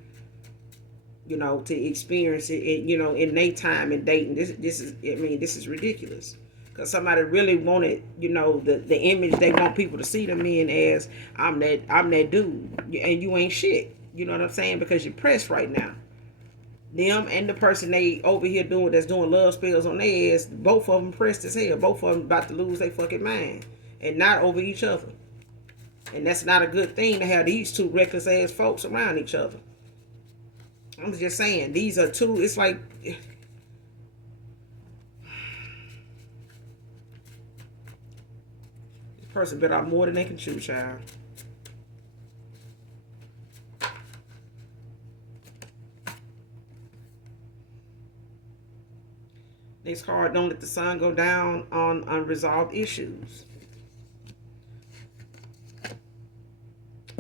To experience it, in their time and dating. This is ridiculous. Because somebody really wanted, the image they want people to see them in as I'm that dude, and you ain't shit. You know what I'm saying? Because you're pressed right now. Them and the person they over here that's doing love spells on their ass, both of them pressed as hell. Both of them about to lose their fucking mind, and not over each other. And that's not a good thing to have these two reckless ass folks around each other. I'm just saying, these are two, it's like, this person bit off more than they can chew, child. Next card, don't let the sun go down on unresolved issues.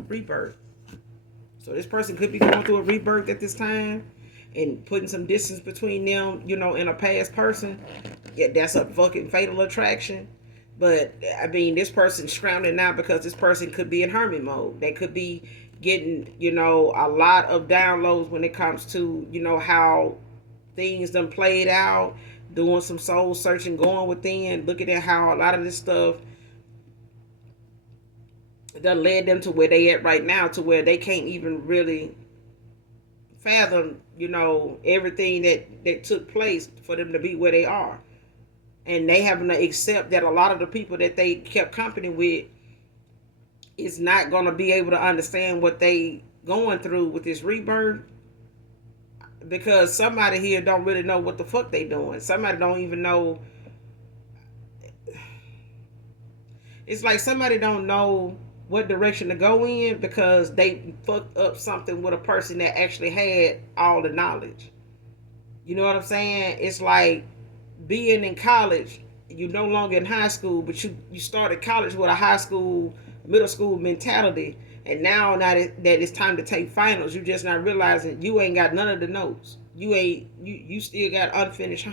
Rebirth. So this person could be going through a rebirth at this time and putting some distance between them, and a past person. Yeah, that's a fucking fatal attraction. But, this person's scrambling now because this person could be in hermit mode. They could be getting, a lot of downloads when it comes to, how things done played out, doing some soul searching, going within, looking at how a lot of this stuff that led them to where they at right now, to where they can't even really fathom, everything that took place for them to be where they are. And they having to accept that a lot of the people that they kept company with is not going to be able to understand what they going through with this rebirth, because somebody here don't really know what the fuck they doing. Somebody don't even know. It's like somebody don't know what direction to go in because they fucked up something with a person that actually had all the knowledge. You know what I'm saying? It's like being in college. You no longer in high school, but you started college with a high school, middle school mentality, and now that it's time to take finals, you just not realizing you ain't got none of the notes. You still got unfinished,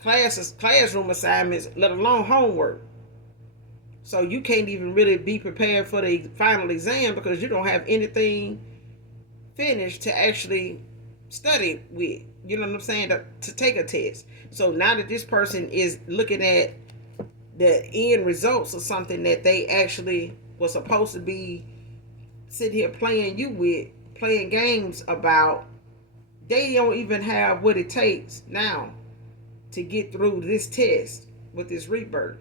classroom assignments, let alone homework. So you can't even really be prepared for the final exam because you don't have anything finished to actually study with. You know what I'm saying? To take a test. So now that this person is looking at the end results of something that they actually was supposed to be sitting here playing you with, playing games about, they don't even have what it takes now to get through this test with this rebirth.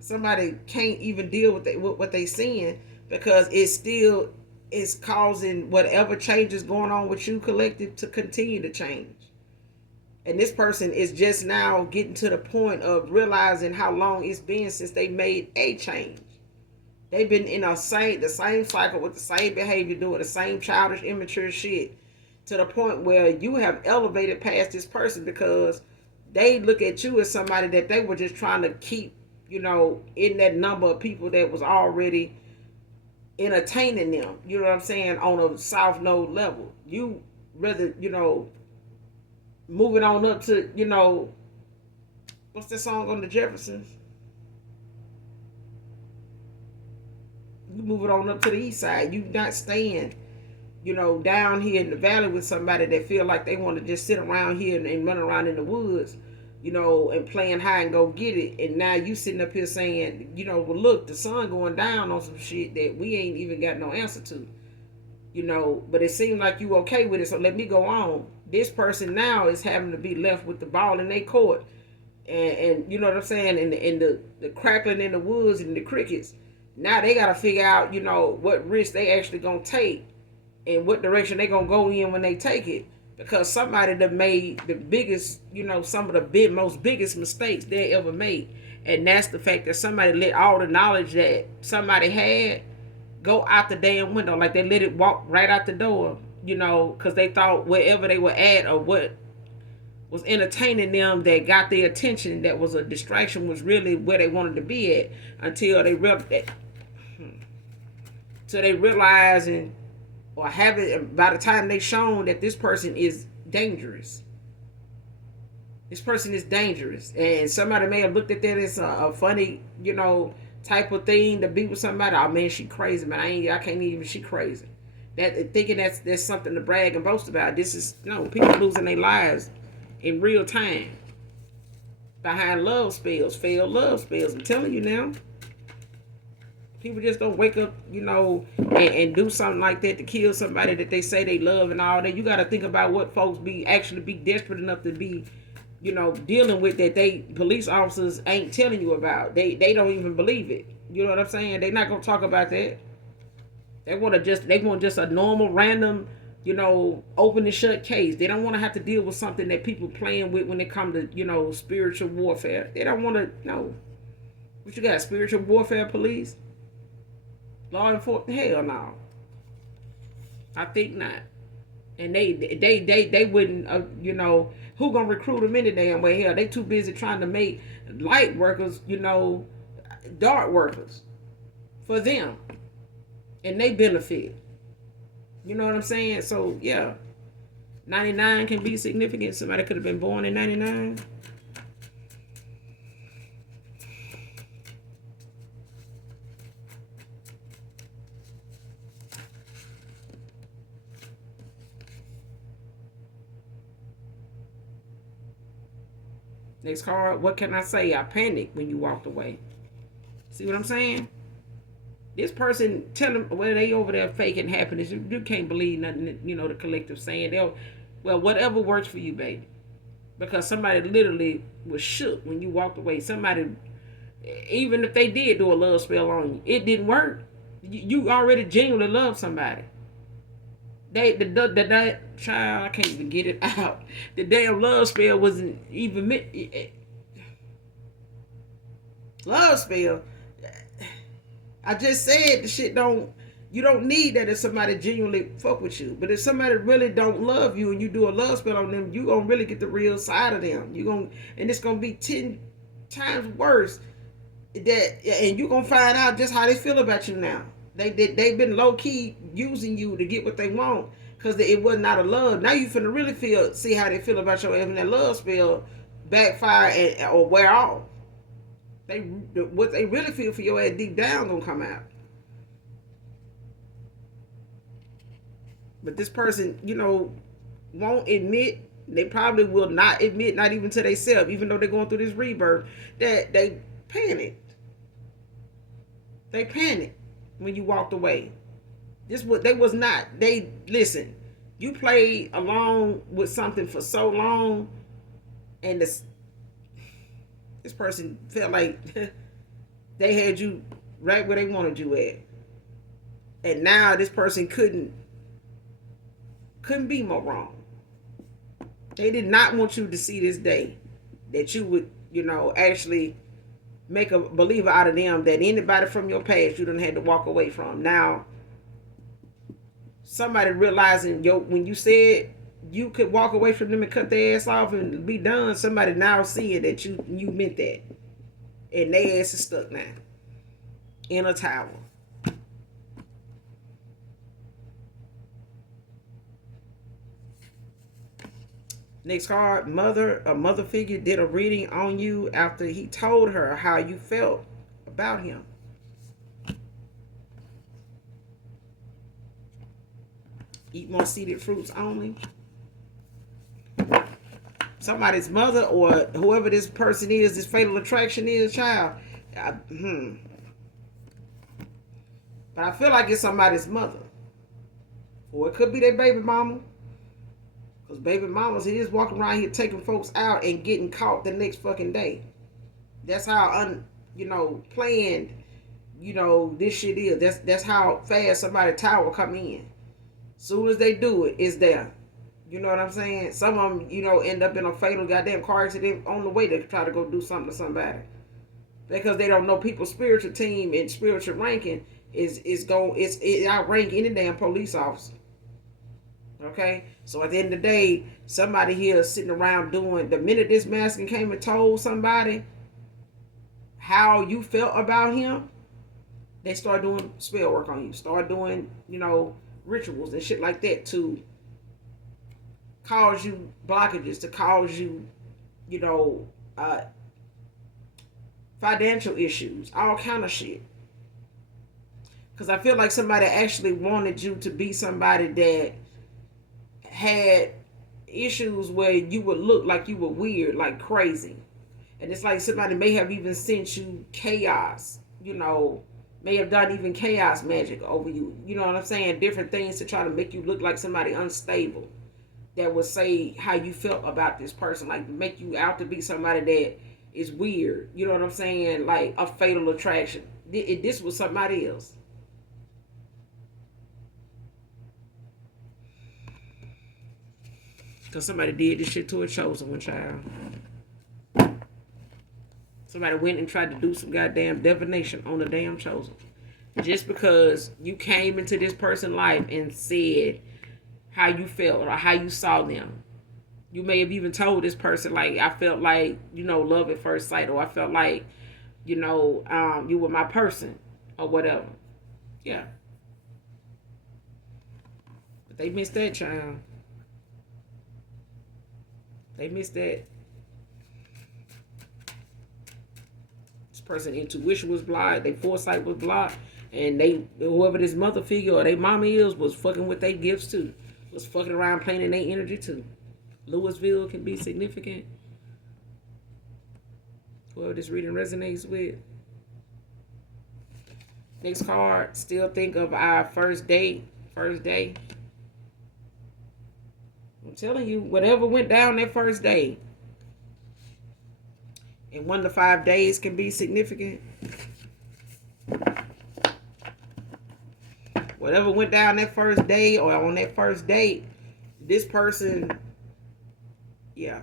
Somebody can't even deal with what they seeing because it still is causing whatever changes going on with you collective to continue to change. And this person is just now getting to the point of realizing how long it's been since they made a change. They've been in the same cycle with the same behavior, doing the same childish, immature shit, to the point where you have elevated past this person because they look at you as somebody that they were just trying to keep, in that number of people that was already entertaining them. You know what I'm saying? On a south node level. You rather, moving on up to, what's the song on the Jeffersons? You moving on up to the east side. You not staying, down here in the valley with somebody that feel like they want to just sit around here and run around in the woods, and playing hide and go get it. And now you sitting up here saying, well, look, the sun going down on some shit that we ain't even got no answer to. But it seemed like you okay with it, so let me go on. This person now is having to be left with the ball in their court. And you know what I'm saying? And the crackling in the woods and the crickets. Now they got to figure out, what risk they actually going to take and what direction they going to go in when they take it. Because somebody that made the biggest, some of the most biggest mistakes they ever made. And that's the fact that somebody let all the knowledge that somebody had go out the damn window. Like they let it walk right out the door, because they thought wherever they were at or what was entertaining them that got their attention, that was a distraction, was really where they wanted to be at until they realized or have it by the time they shown that this person is dangerous. This person is dangerous. And somebody may have looked at that as a funny, type of thing to be with somebody. Oh man, she crazy, man. I can't even, she crazy. That thinking that's something to brag and boast about. This is people losing their lives in real time. Behind love spells, failed love spells. I'm telling you now. People just don't wake up, and do something like that to kill somebody that they say they love and all that. You got to think about what folks be desperate enough to be, dealing with, that they police officers ain't telling you about. They don't even believe it. You know what I'm saying? They're not gonna talk about that. They want just a normal, random, open and shut case. They don't want to have to deal with something that people playing with when it comes to, spiritual warfare. They don't want to know. What you got? Spiritual warfare police? Law enforcement? Hell no. I think not. And they wouldn't, who gonna recruit them any damn way? Hell, they too busy trying to make light workers, dark workers for them. And they benefit. You know what I'm saying? So, yeah. 99 can be significant. Somebody could have been born in 99. Next card, what can I say? I panicked when you walked away. See what I'm saying? This person tell them, well, they over there faking happiness. You can't believe nothing, the collective saying. Well, whatever works for you, baby. Because somebody literally was shook when you walked away. Somebody, even if they did do a love spell on you, it didn't work. You already genuinely love somebody. That child, I can't even get it out. The damn love spell wasn't even meant. Love spell. I just said the shit don't. You don't need that if somebody genuinely fuck with you. But if somebody really don't love you and you do a love spell on them, you gonna really get the real side of them. And it's gonna be 10 times worse. And you gonna find out just how they feel about you now. They've been low key using you to get what they want because it was not a love. Now you finna really see how they feel about your ass when that love spell backfire or wear off. What they really feel for your ass deep down gonna come out. But this person, won't admit. They probably will not admit, not even to themselves, even though they're going through this rebirth, that they panicked. They panicked when you walked away. They was not. They listen. You played along with something for so long, and this person felt like they had you right where they wanted you at, and now this person couldn't be more wrong. They did not want you to see this day that you would, actually make a believer out of them, that anybody from your past you done had to walk away from. Now, somebody realizing when you said you could walk away from them and cut their ass off and be done, somebody now seeing that you meant that. And their ass is stuck now in a tower. Next card, a mother figure did a reading on you after he told her how you felt about him. Eat more seeded fruits only. Somebody's mother or whoever this person is, this fatal attraction is, child. But I feel like it's somebody's mother. Or it could be their baby mama. Because baby mamas is walking around here taking folks out and getting caught the next fucking day. That's how planned, this shit is. That's how fast somebody tower come in. Soon as they do it, it's there. You know what I'm saying? Some of them, end up in a fatal goddamn car accident on the way to try to go do something to somebody. Because they don't know people's spiritual team and spiritual ranking it outrank any damn police officer. Okay, so at the end of the day, somebody here is sitting around doing, the minute this masculine came and told somebody how you felt about him, they start doing spell work on you, start doing, rituals and shit like that to cause you blockages, to cause you, financial issues, all kind of shit. Because I feel like somebody actually wanted you to be somebody that had issues where you would look like you were weird, like crazy. And it's like somebody may have even sent you chaos, may have done even chaos magic over you. You know what I'm saying? Different things to try to make you look like somebody unstable that would say how you felt about this person, like make you out to be somebody that is weird. You know what I'm saying? Like a fatal attraction. This was somebody else. Because somebody did this shit to a chosen one, child. Somebody went and tried to do some goddamn divination on the damn chosen. Just because you came into this person's life and said how you felt or how you saw them. You may have even told this person, like, I felt like, love at first sight, or I felt like, you were my person, or whatever. Yeah. But they missed that, child. They missed that. This person's intuition was blocked. Their foresight was blocked. And whoever this mother figure or their mama is, was fucking with their gifts too. Was fucking around playing in their energy too. Louisville can be significant. Whoever this reading resonates with. Next card, still think of our first date, first day. I'm telling you, whatever went down that first day, and 1 to 5 days can be significant. Whatever went down that first day or on that first date, this person, yeah,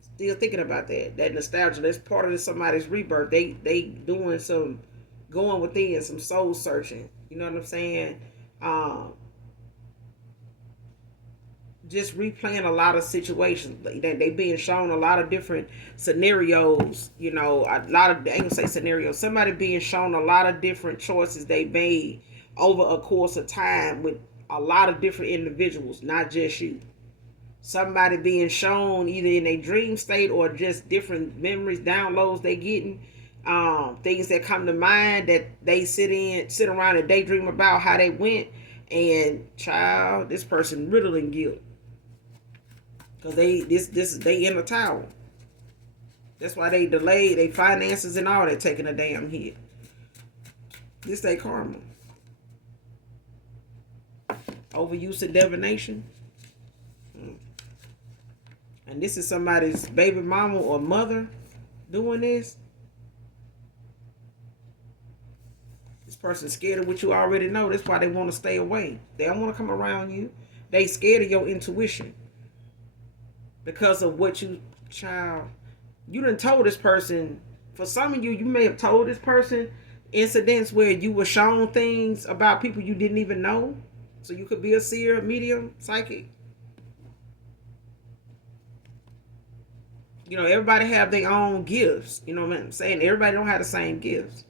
still thinking about that. That nostalgia, that's part of somebody's rebirth. They doing some going within, some soul searching. You know what I'm saying? Um, just replaying a lot of situations. They being shown a lot of different scenarios. You know, a lot of, I ain't gonna say scenarios. Somebody being shown a lot of different choices they made over a course of time with a lot of different individuals, not just you. Somebody being shown either in a dream state or just different memories, downloads they getting, things that come to mind that they sit around and daydream about how they went. And child, this person riddling guilt because they in the tower. That's why they delayed their finances and all that, taking a damn hit. This they karma. Overuse of divination. And this is somebody's baby mama or mother doing this. This person's scared of what you already know. That's why they want to stay away. They don't want to come around you. They scared of your intuition. Because of what you, child, you done told this person. For some of you, you may have told this person incidents where you were shown things about people you didn't even know. So you could be a seer, medium, psychic. You know, everybody have their own gifts. You know what I'm saying? Everybody don't have the same gifts.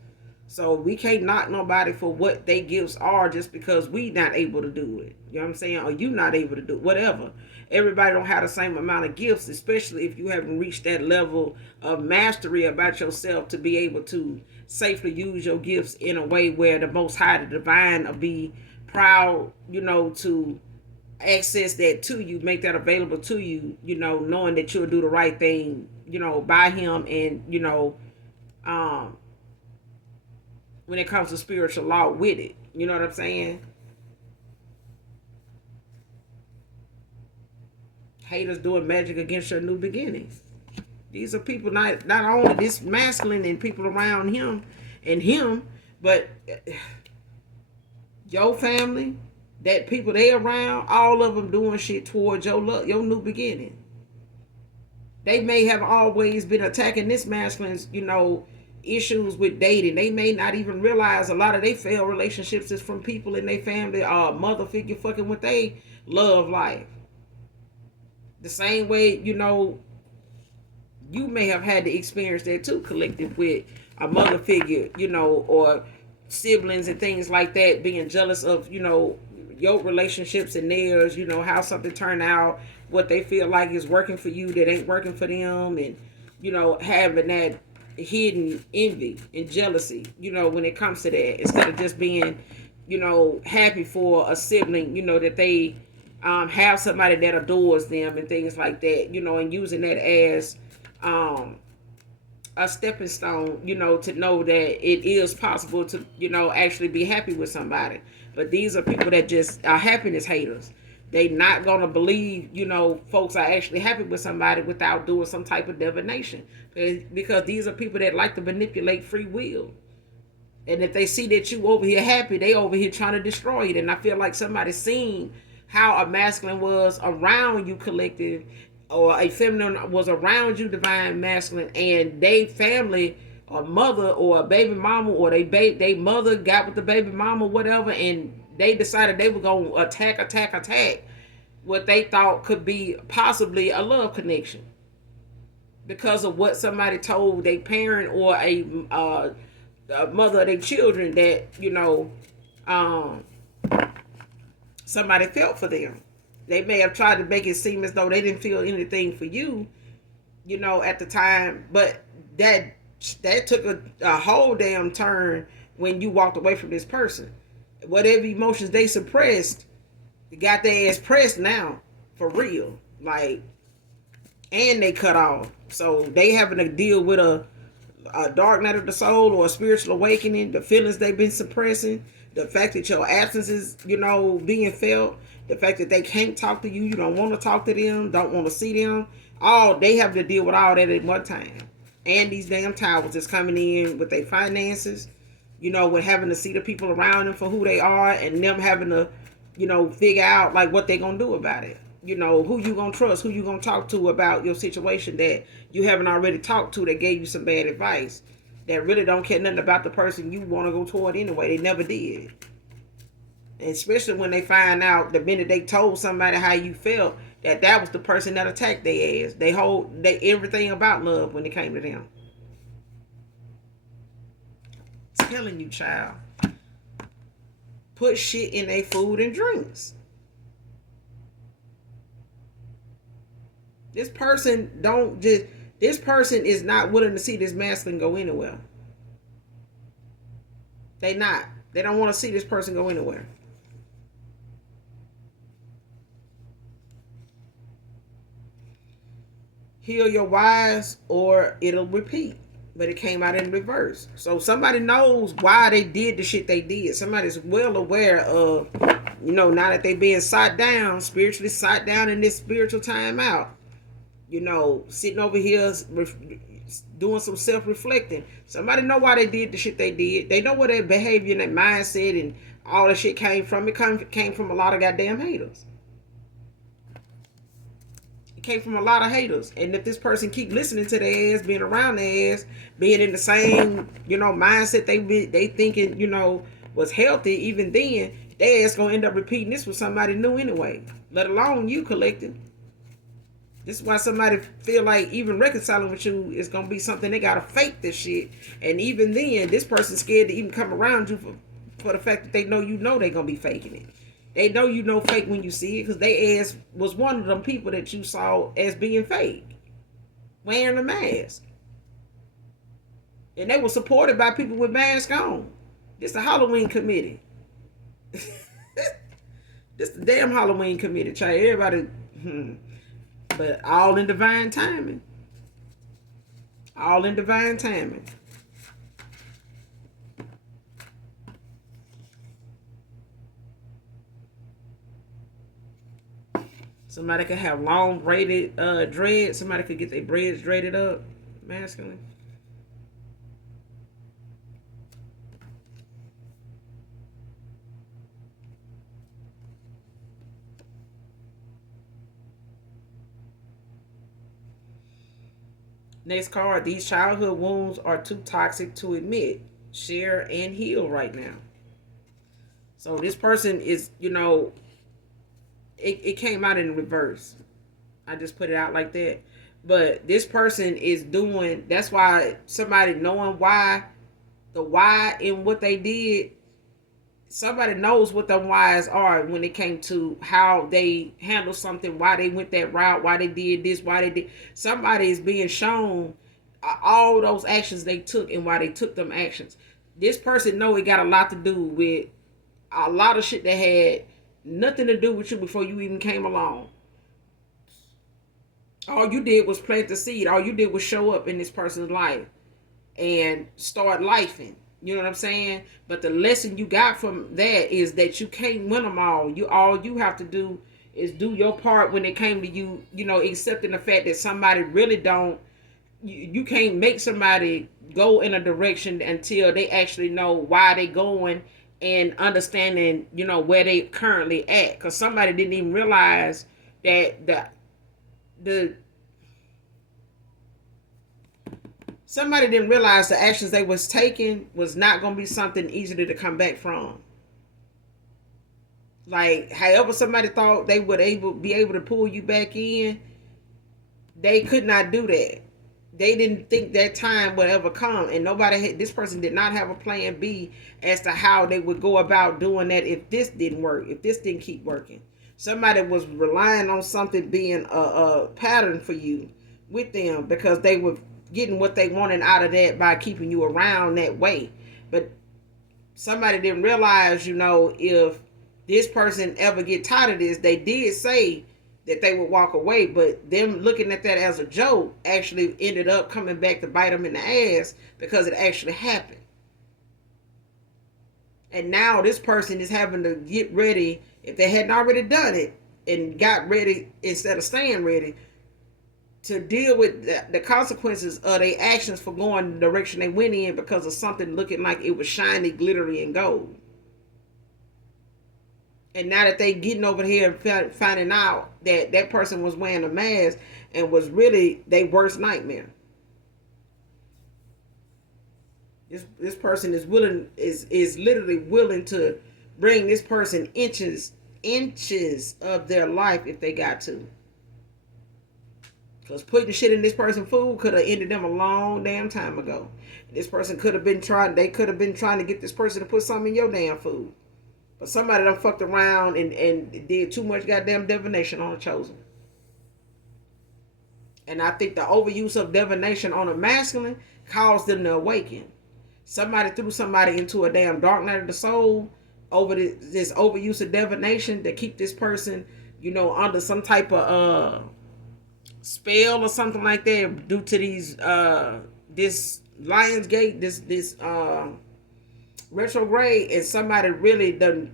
So we can't knock nobody for what their gifts are just because we not able to do it. You know what I'm saying? Or you not able to do it. Whatever. Everybody don't have the same amount of gifts, especially if you haven't reached that level of mastery about yourself to be able to safely use your gifts in a way where the Most High, the Divine, will be proud, you know, to access that to you, make that available to you, you know, knowing that you'll do the right thing, you know, by him. And, you know, when it comes to spiritual law with it, you know what I'm saying? Haters doing magic against your new beginnings. These are people, not only this masculine and people around him and him, but your family, that people they around, all of them doing shit towards your new beginning. They may have always been attacking this masculine's, you know, issues with dating. They may not even realize a lot of their failed relationships is from people in their family, mother figure fucking with their love life. The same way, you know, you may have had to experience that too, collective, with a mother figure, you know, or siblings and things like that, being jealous of, you know, your relationships and theirs, you know, how something turned out, what they feel like is working for you that ain't working for them, and, you know, having that hidden envy and jealousy, you know, when it comes to that, instead of just being, you know, happy for a sibling, you know, that they have somebody that adores them and things like that, you know, and using that as a stepping stone, you know, to know that it is possible to, you know, actually be happy with somebody. But these are people that just are happiness haters. They not gonna believe, you know, folks are actually happy with somebody without doing some type of divination, because these are people that like to manipulate free will. And if they see that you over here happy, they over here trying to destroy it. And I feel like somebody seen how a masculine was around you, collective, or a feminine was around you, divine masculine, and they family or mother or a baby mama or they mother got with the baby mama, whatever, and they decided they were gonna attack what they thought could be possibly a love connection because of what somebody told their parent or a mother of their children, that, you know, somebody felt for them. They may have tried to make it seem as though they didn't feel anything for you, you know, at the time, but that took a whole damn turn when you walked away from this person. Whatever emotions they suppressed, they got their ass pressed now, for real. Like, and they cut off. So they having to deal with a a dark night of the soul or a spiritual awakening, the feelings they've been suppressing, the fact that your absence is, being felt, the fact that they can't talk to you, you don't want to talk to them, don't want to see them, all they have to deal with all that at one time. And these damn towers is coming in with their finances, with having to see the people around them for who they are, and them having to, figure out like what they gonna do about it. Who you gonna trust, who you gonna talk to about your situation that you haven't already talked to, that gave you some bad advice, that really don't care nothing about the person you want to go toward anyway. They never did. And especially when they find out the minute they told somebody how you felt, that was the person that attacked their ass. They hold everything about love when it came to them. I'm telling you, child. Put shit in their food and drinks. This person is not willing to see this masculine go anywhere. They not. They don't want to see this person go anywhere. Heal your whys or it'll repeat. But it came out in reverse. So somebody knows why they did the shit they did. Somebody's well aware of, now that they being sat down, spiritually sat down in this spiritual timeout. Sitting over here doing some self-reflecting. Somebody know why they did the shit they did. They know where their behavior and their mindset and all that shit came from. It came from a lot of goddamn haters. It came from a lot of haters. And if this person keep listening to their ass, being around their ass, being in the same, mindset they thinking, was healthy, even then, their ass gonna end up repeating this with somebody new anyway. Let alone you, collective. This is why somebody feel like even reconciling with you is going to be something they got to fake this shit. And even then, this person's scared to even come around you for the fact that they know they're going to be faking it. They know fake when you see it, because they ass was one of them people that you saw as being fake. Wearing a mask. And they were supported by people with masks on. This the Halloween committee. This the damn Halloween committee, child. Everybody... But all in divine timing. All in divine timing. Somebody could have long braided dreads. Somebody could get their braids braided up. Masculine. Next card, these childhood wounds are too toxic to admit, share, and heal right now. So this person is, it came out in reverse. I just put it out like that. But this person is doing, that's why somebody knowing why, the why in what they did, somebody knows what the whys are when it came to how they handle something, why they went that route, why they did this, why they did. Somebody is being shown all those actions they took and why they took them actions. This person know it got a lot to do with a lot of shit that had nothing to do with you before you even came along. All you did was plant the seed. All you did was show up in this person's life and start lifing. You know what I'm saying? But the lesson you got from that is that you can't win them all. All you have to do is do your part when it came to you, accepting the fact that somebody really don't, you can't make somebody go in a direction until they actually know why they going and understanding, where they currently at. Because somebody didn't even realize that somebody didn't realize the actions they was taking was not going to be something easy to come back from. Like, however somebody thought they would be able to pull you back in, they could not do that. They didn't think that time would ever come, and this person did not have a plan B as to how they would go about doing that if this didn't work, if this didn't keep working. Somebody was relying on something being a pattern for you with them because they were getting what they wanted out of that by keeping you around that way. But somebody didn't realize, if this person ever get tired of this, they did say that they would walk away, but them looking at that as a joke actually ended up coming back to bite them in the ass because it actually happened. And now this person is having to get ready, if they hadn't already done it and got ready instead of staying ready, to deal with the consequences of their actions for going the direction they went in because of something looking like it was shiny, glittery, and gold. And now that they getting over here and finding out that that person was wearing a mask and was really their worst nightmare. This person is literally willing to bring this person inches of their life if they got to. Because putting shit in this person's food could have ended them a long damn time ago. This person could have been trying to get this person to put something in your damn food. But somebody done fucked around and did too much goddamn divination on a chosen. And I think the overuse of divination on a masculine caused them to awaken. Somebody threw somebody into a damn dark night of the soul over this overuse of divination to keep this person, under some type of spell or something like that due to these this Lionsgate, this retrograde, and somebody really done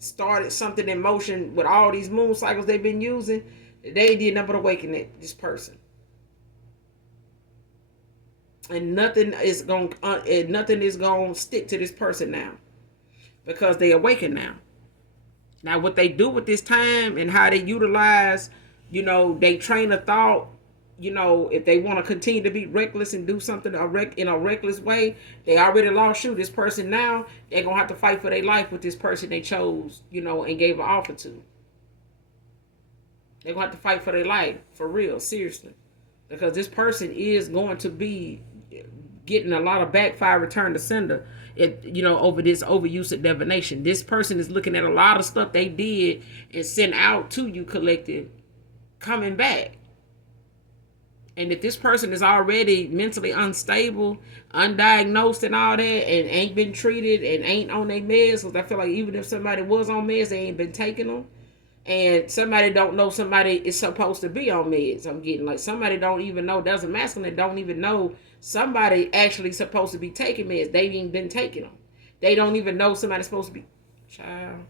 started something in motion with all these moon cycles they've been using. They did nothing but awaken this person. And nothing is going to stick to this person now because they awaken now. Now what they do with this time and how they utilize, they train of thought, if they want to continue to be reckless and do something in a reckless way, they already lost you. This person now, they're going to have to fight for their life with this person they chose, and gave an offer to. They're going to have to fight for their life, for real, seriously. Because this person is going to be getting a lot of backfire return to sender, over this overuse of divination. This person is looking at a lot of stuff they did and sent out to you collective coming back. And if this person is already mentally unstable, undiagnosed and all that, and ain't been treated and ain't on their meds, because I feel like even if somebody was on meds, they ain't been taking them. And somebody don't know somebody is supposed to be on meds. I'm getting like somebody don't even know. There's a masculine that don't even know somebody actually supposed to be taking meds. They ain't been taking them. They don't even know somebody's supposed to be. Child.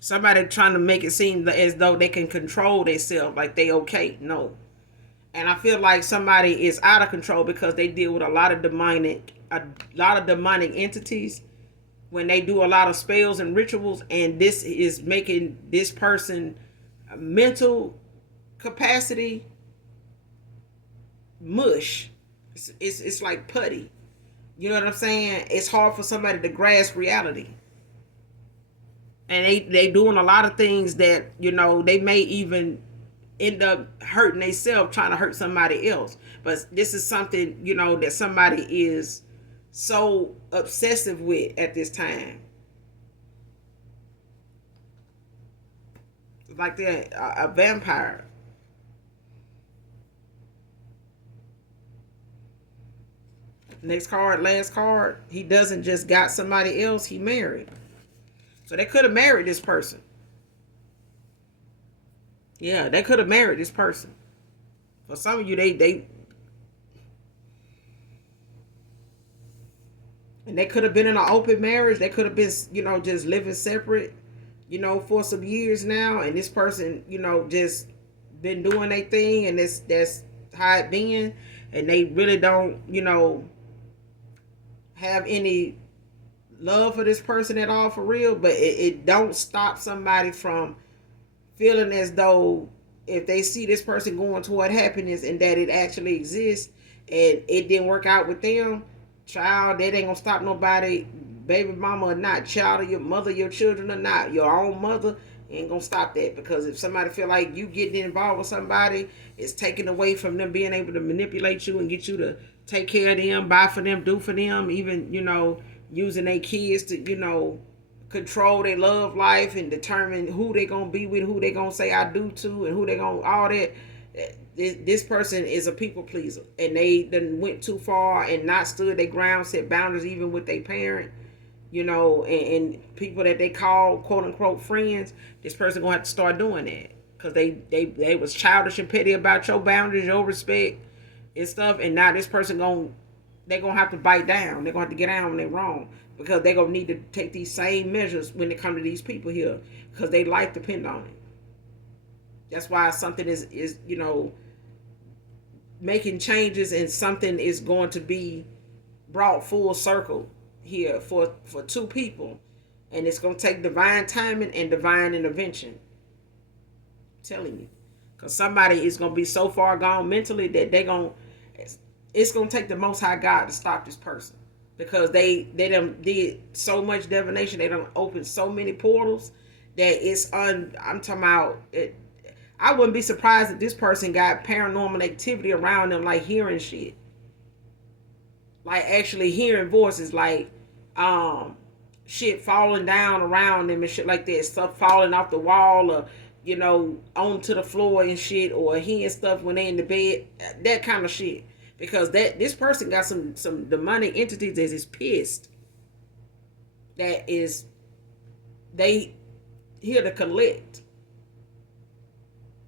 Somebody trying to make it seem as though they can control themselves, like they okay. No. And I feel like somebody is out of control because they deal with a lot of demonic entities when they do a lot of spells and rituals, and this is making this person mental capacity mush. It's like putty. You know what I'm saying? It's hard for somebody to grasp reality. And they doing a lot of things that, they may even end up hurting themselves trying to hurt somebody else. But this is something, that somebody is so obsessive with at this time. Like they're a vampire. Next card, last card. He doesn't just got somebody else, he married. So they could have married this person. Yeah, they could have married this person. For some of you, they and they could have been in an open marriage. They could have been, just living separate, for some years now. And this person, just been doing their thing, and that's how it been. And they really don't, have any love for this person at all, for real. But it don't stop somebody from feeling as though if they see this person going toward happiness and that it actually exists and it didn't work out with them, child, that ain't gonna stop nobody, baby mama or not, child of your mother, your children or not, your own mother, ain't gonna stop that. Because if somebody feel like you getting involved with somebody, it's taken away from them being able to manipulate you and get you to take care of them, buy for them, do for them, even, using their kids to, control their love life and determine who they gonna be with, who they gonna say I do to, and who they gonna, all that. This person is a people pleaser, and they done went too far and not stood their ground, set boundaries even with their parent, and people that they call quote unquote friends, this person gonna have to start doing that because they was childish and petty about your boundaries, your respect and stuff, and now this person they gonna have to bite down. They're gonna have to get down when they're wrong because they're gonna need to take these same measures when it come to these people here because they life depend on it. That's why something is making changes and something is going to be brought full circle here for two people, and it's going to take divine timing and divine intervention. I'm telling you, because somebody is going to be so far gone mentally that it's going to take the Most High God to stop this person because they done did so much divination. They done opened so many portals that I'm talking about it. I wouldn't be surprised if this person got paranormal activity around them, like hearing shit, like actually hearing voices, like shit falling down around them and shit like that, stuff falling off the wall or onto the floor and shit, or hearing stuff when they in the bed, that kind of shit. Because this person got some demonic entities that is pissed. That is, they here to collect.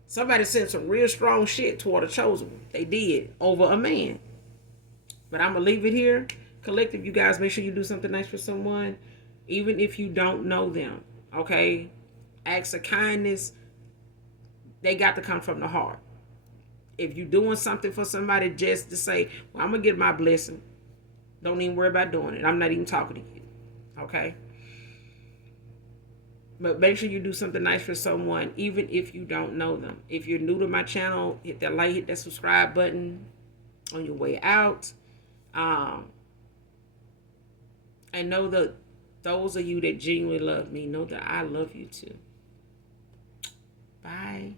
Somebody sent some real strong shit toward a chosen one. They did over a man. But I'm going to leave it here. Collective, you guys, make sure you do something nice for someone, even if you don't know them. Okay? Acts of kindness, they got to come from the heart. If you're doing something for somebody just to say, well, I'm going to get my blessing, don't even worry about doing it. I'm not even talking to you. Okay? But make sure you do something nice for someone, even if you don't know them. If you're new to my channel, hit that like, hit that subscribe button on your way out. And know that those of you that genuinely love me, know that I love you too. Bye.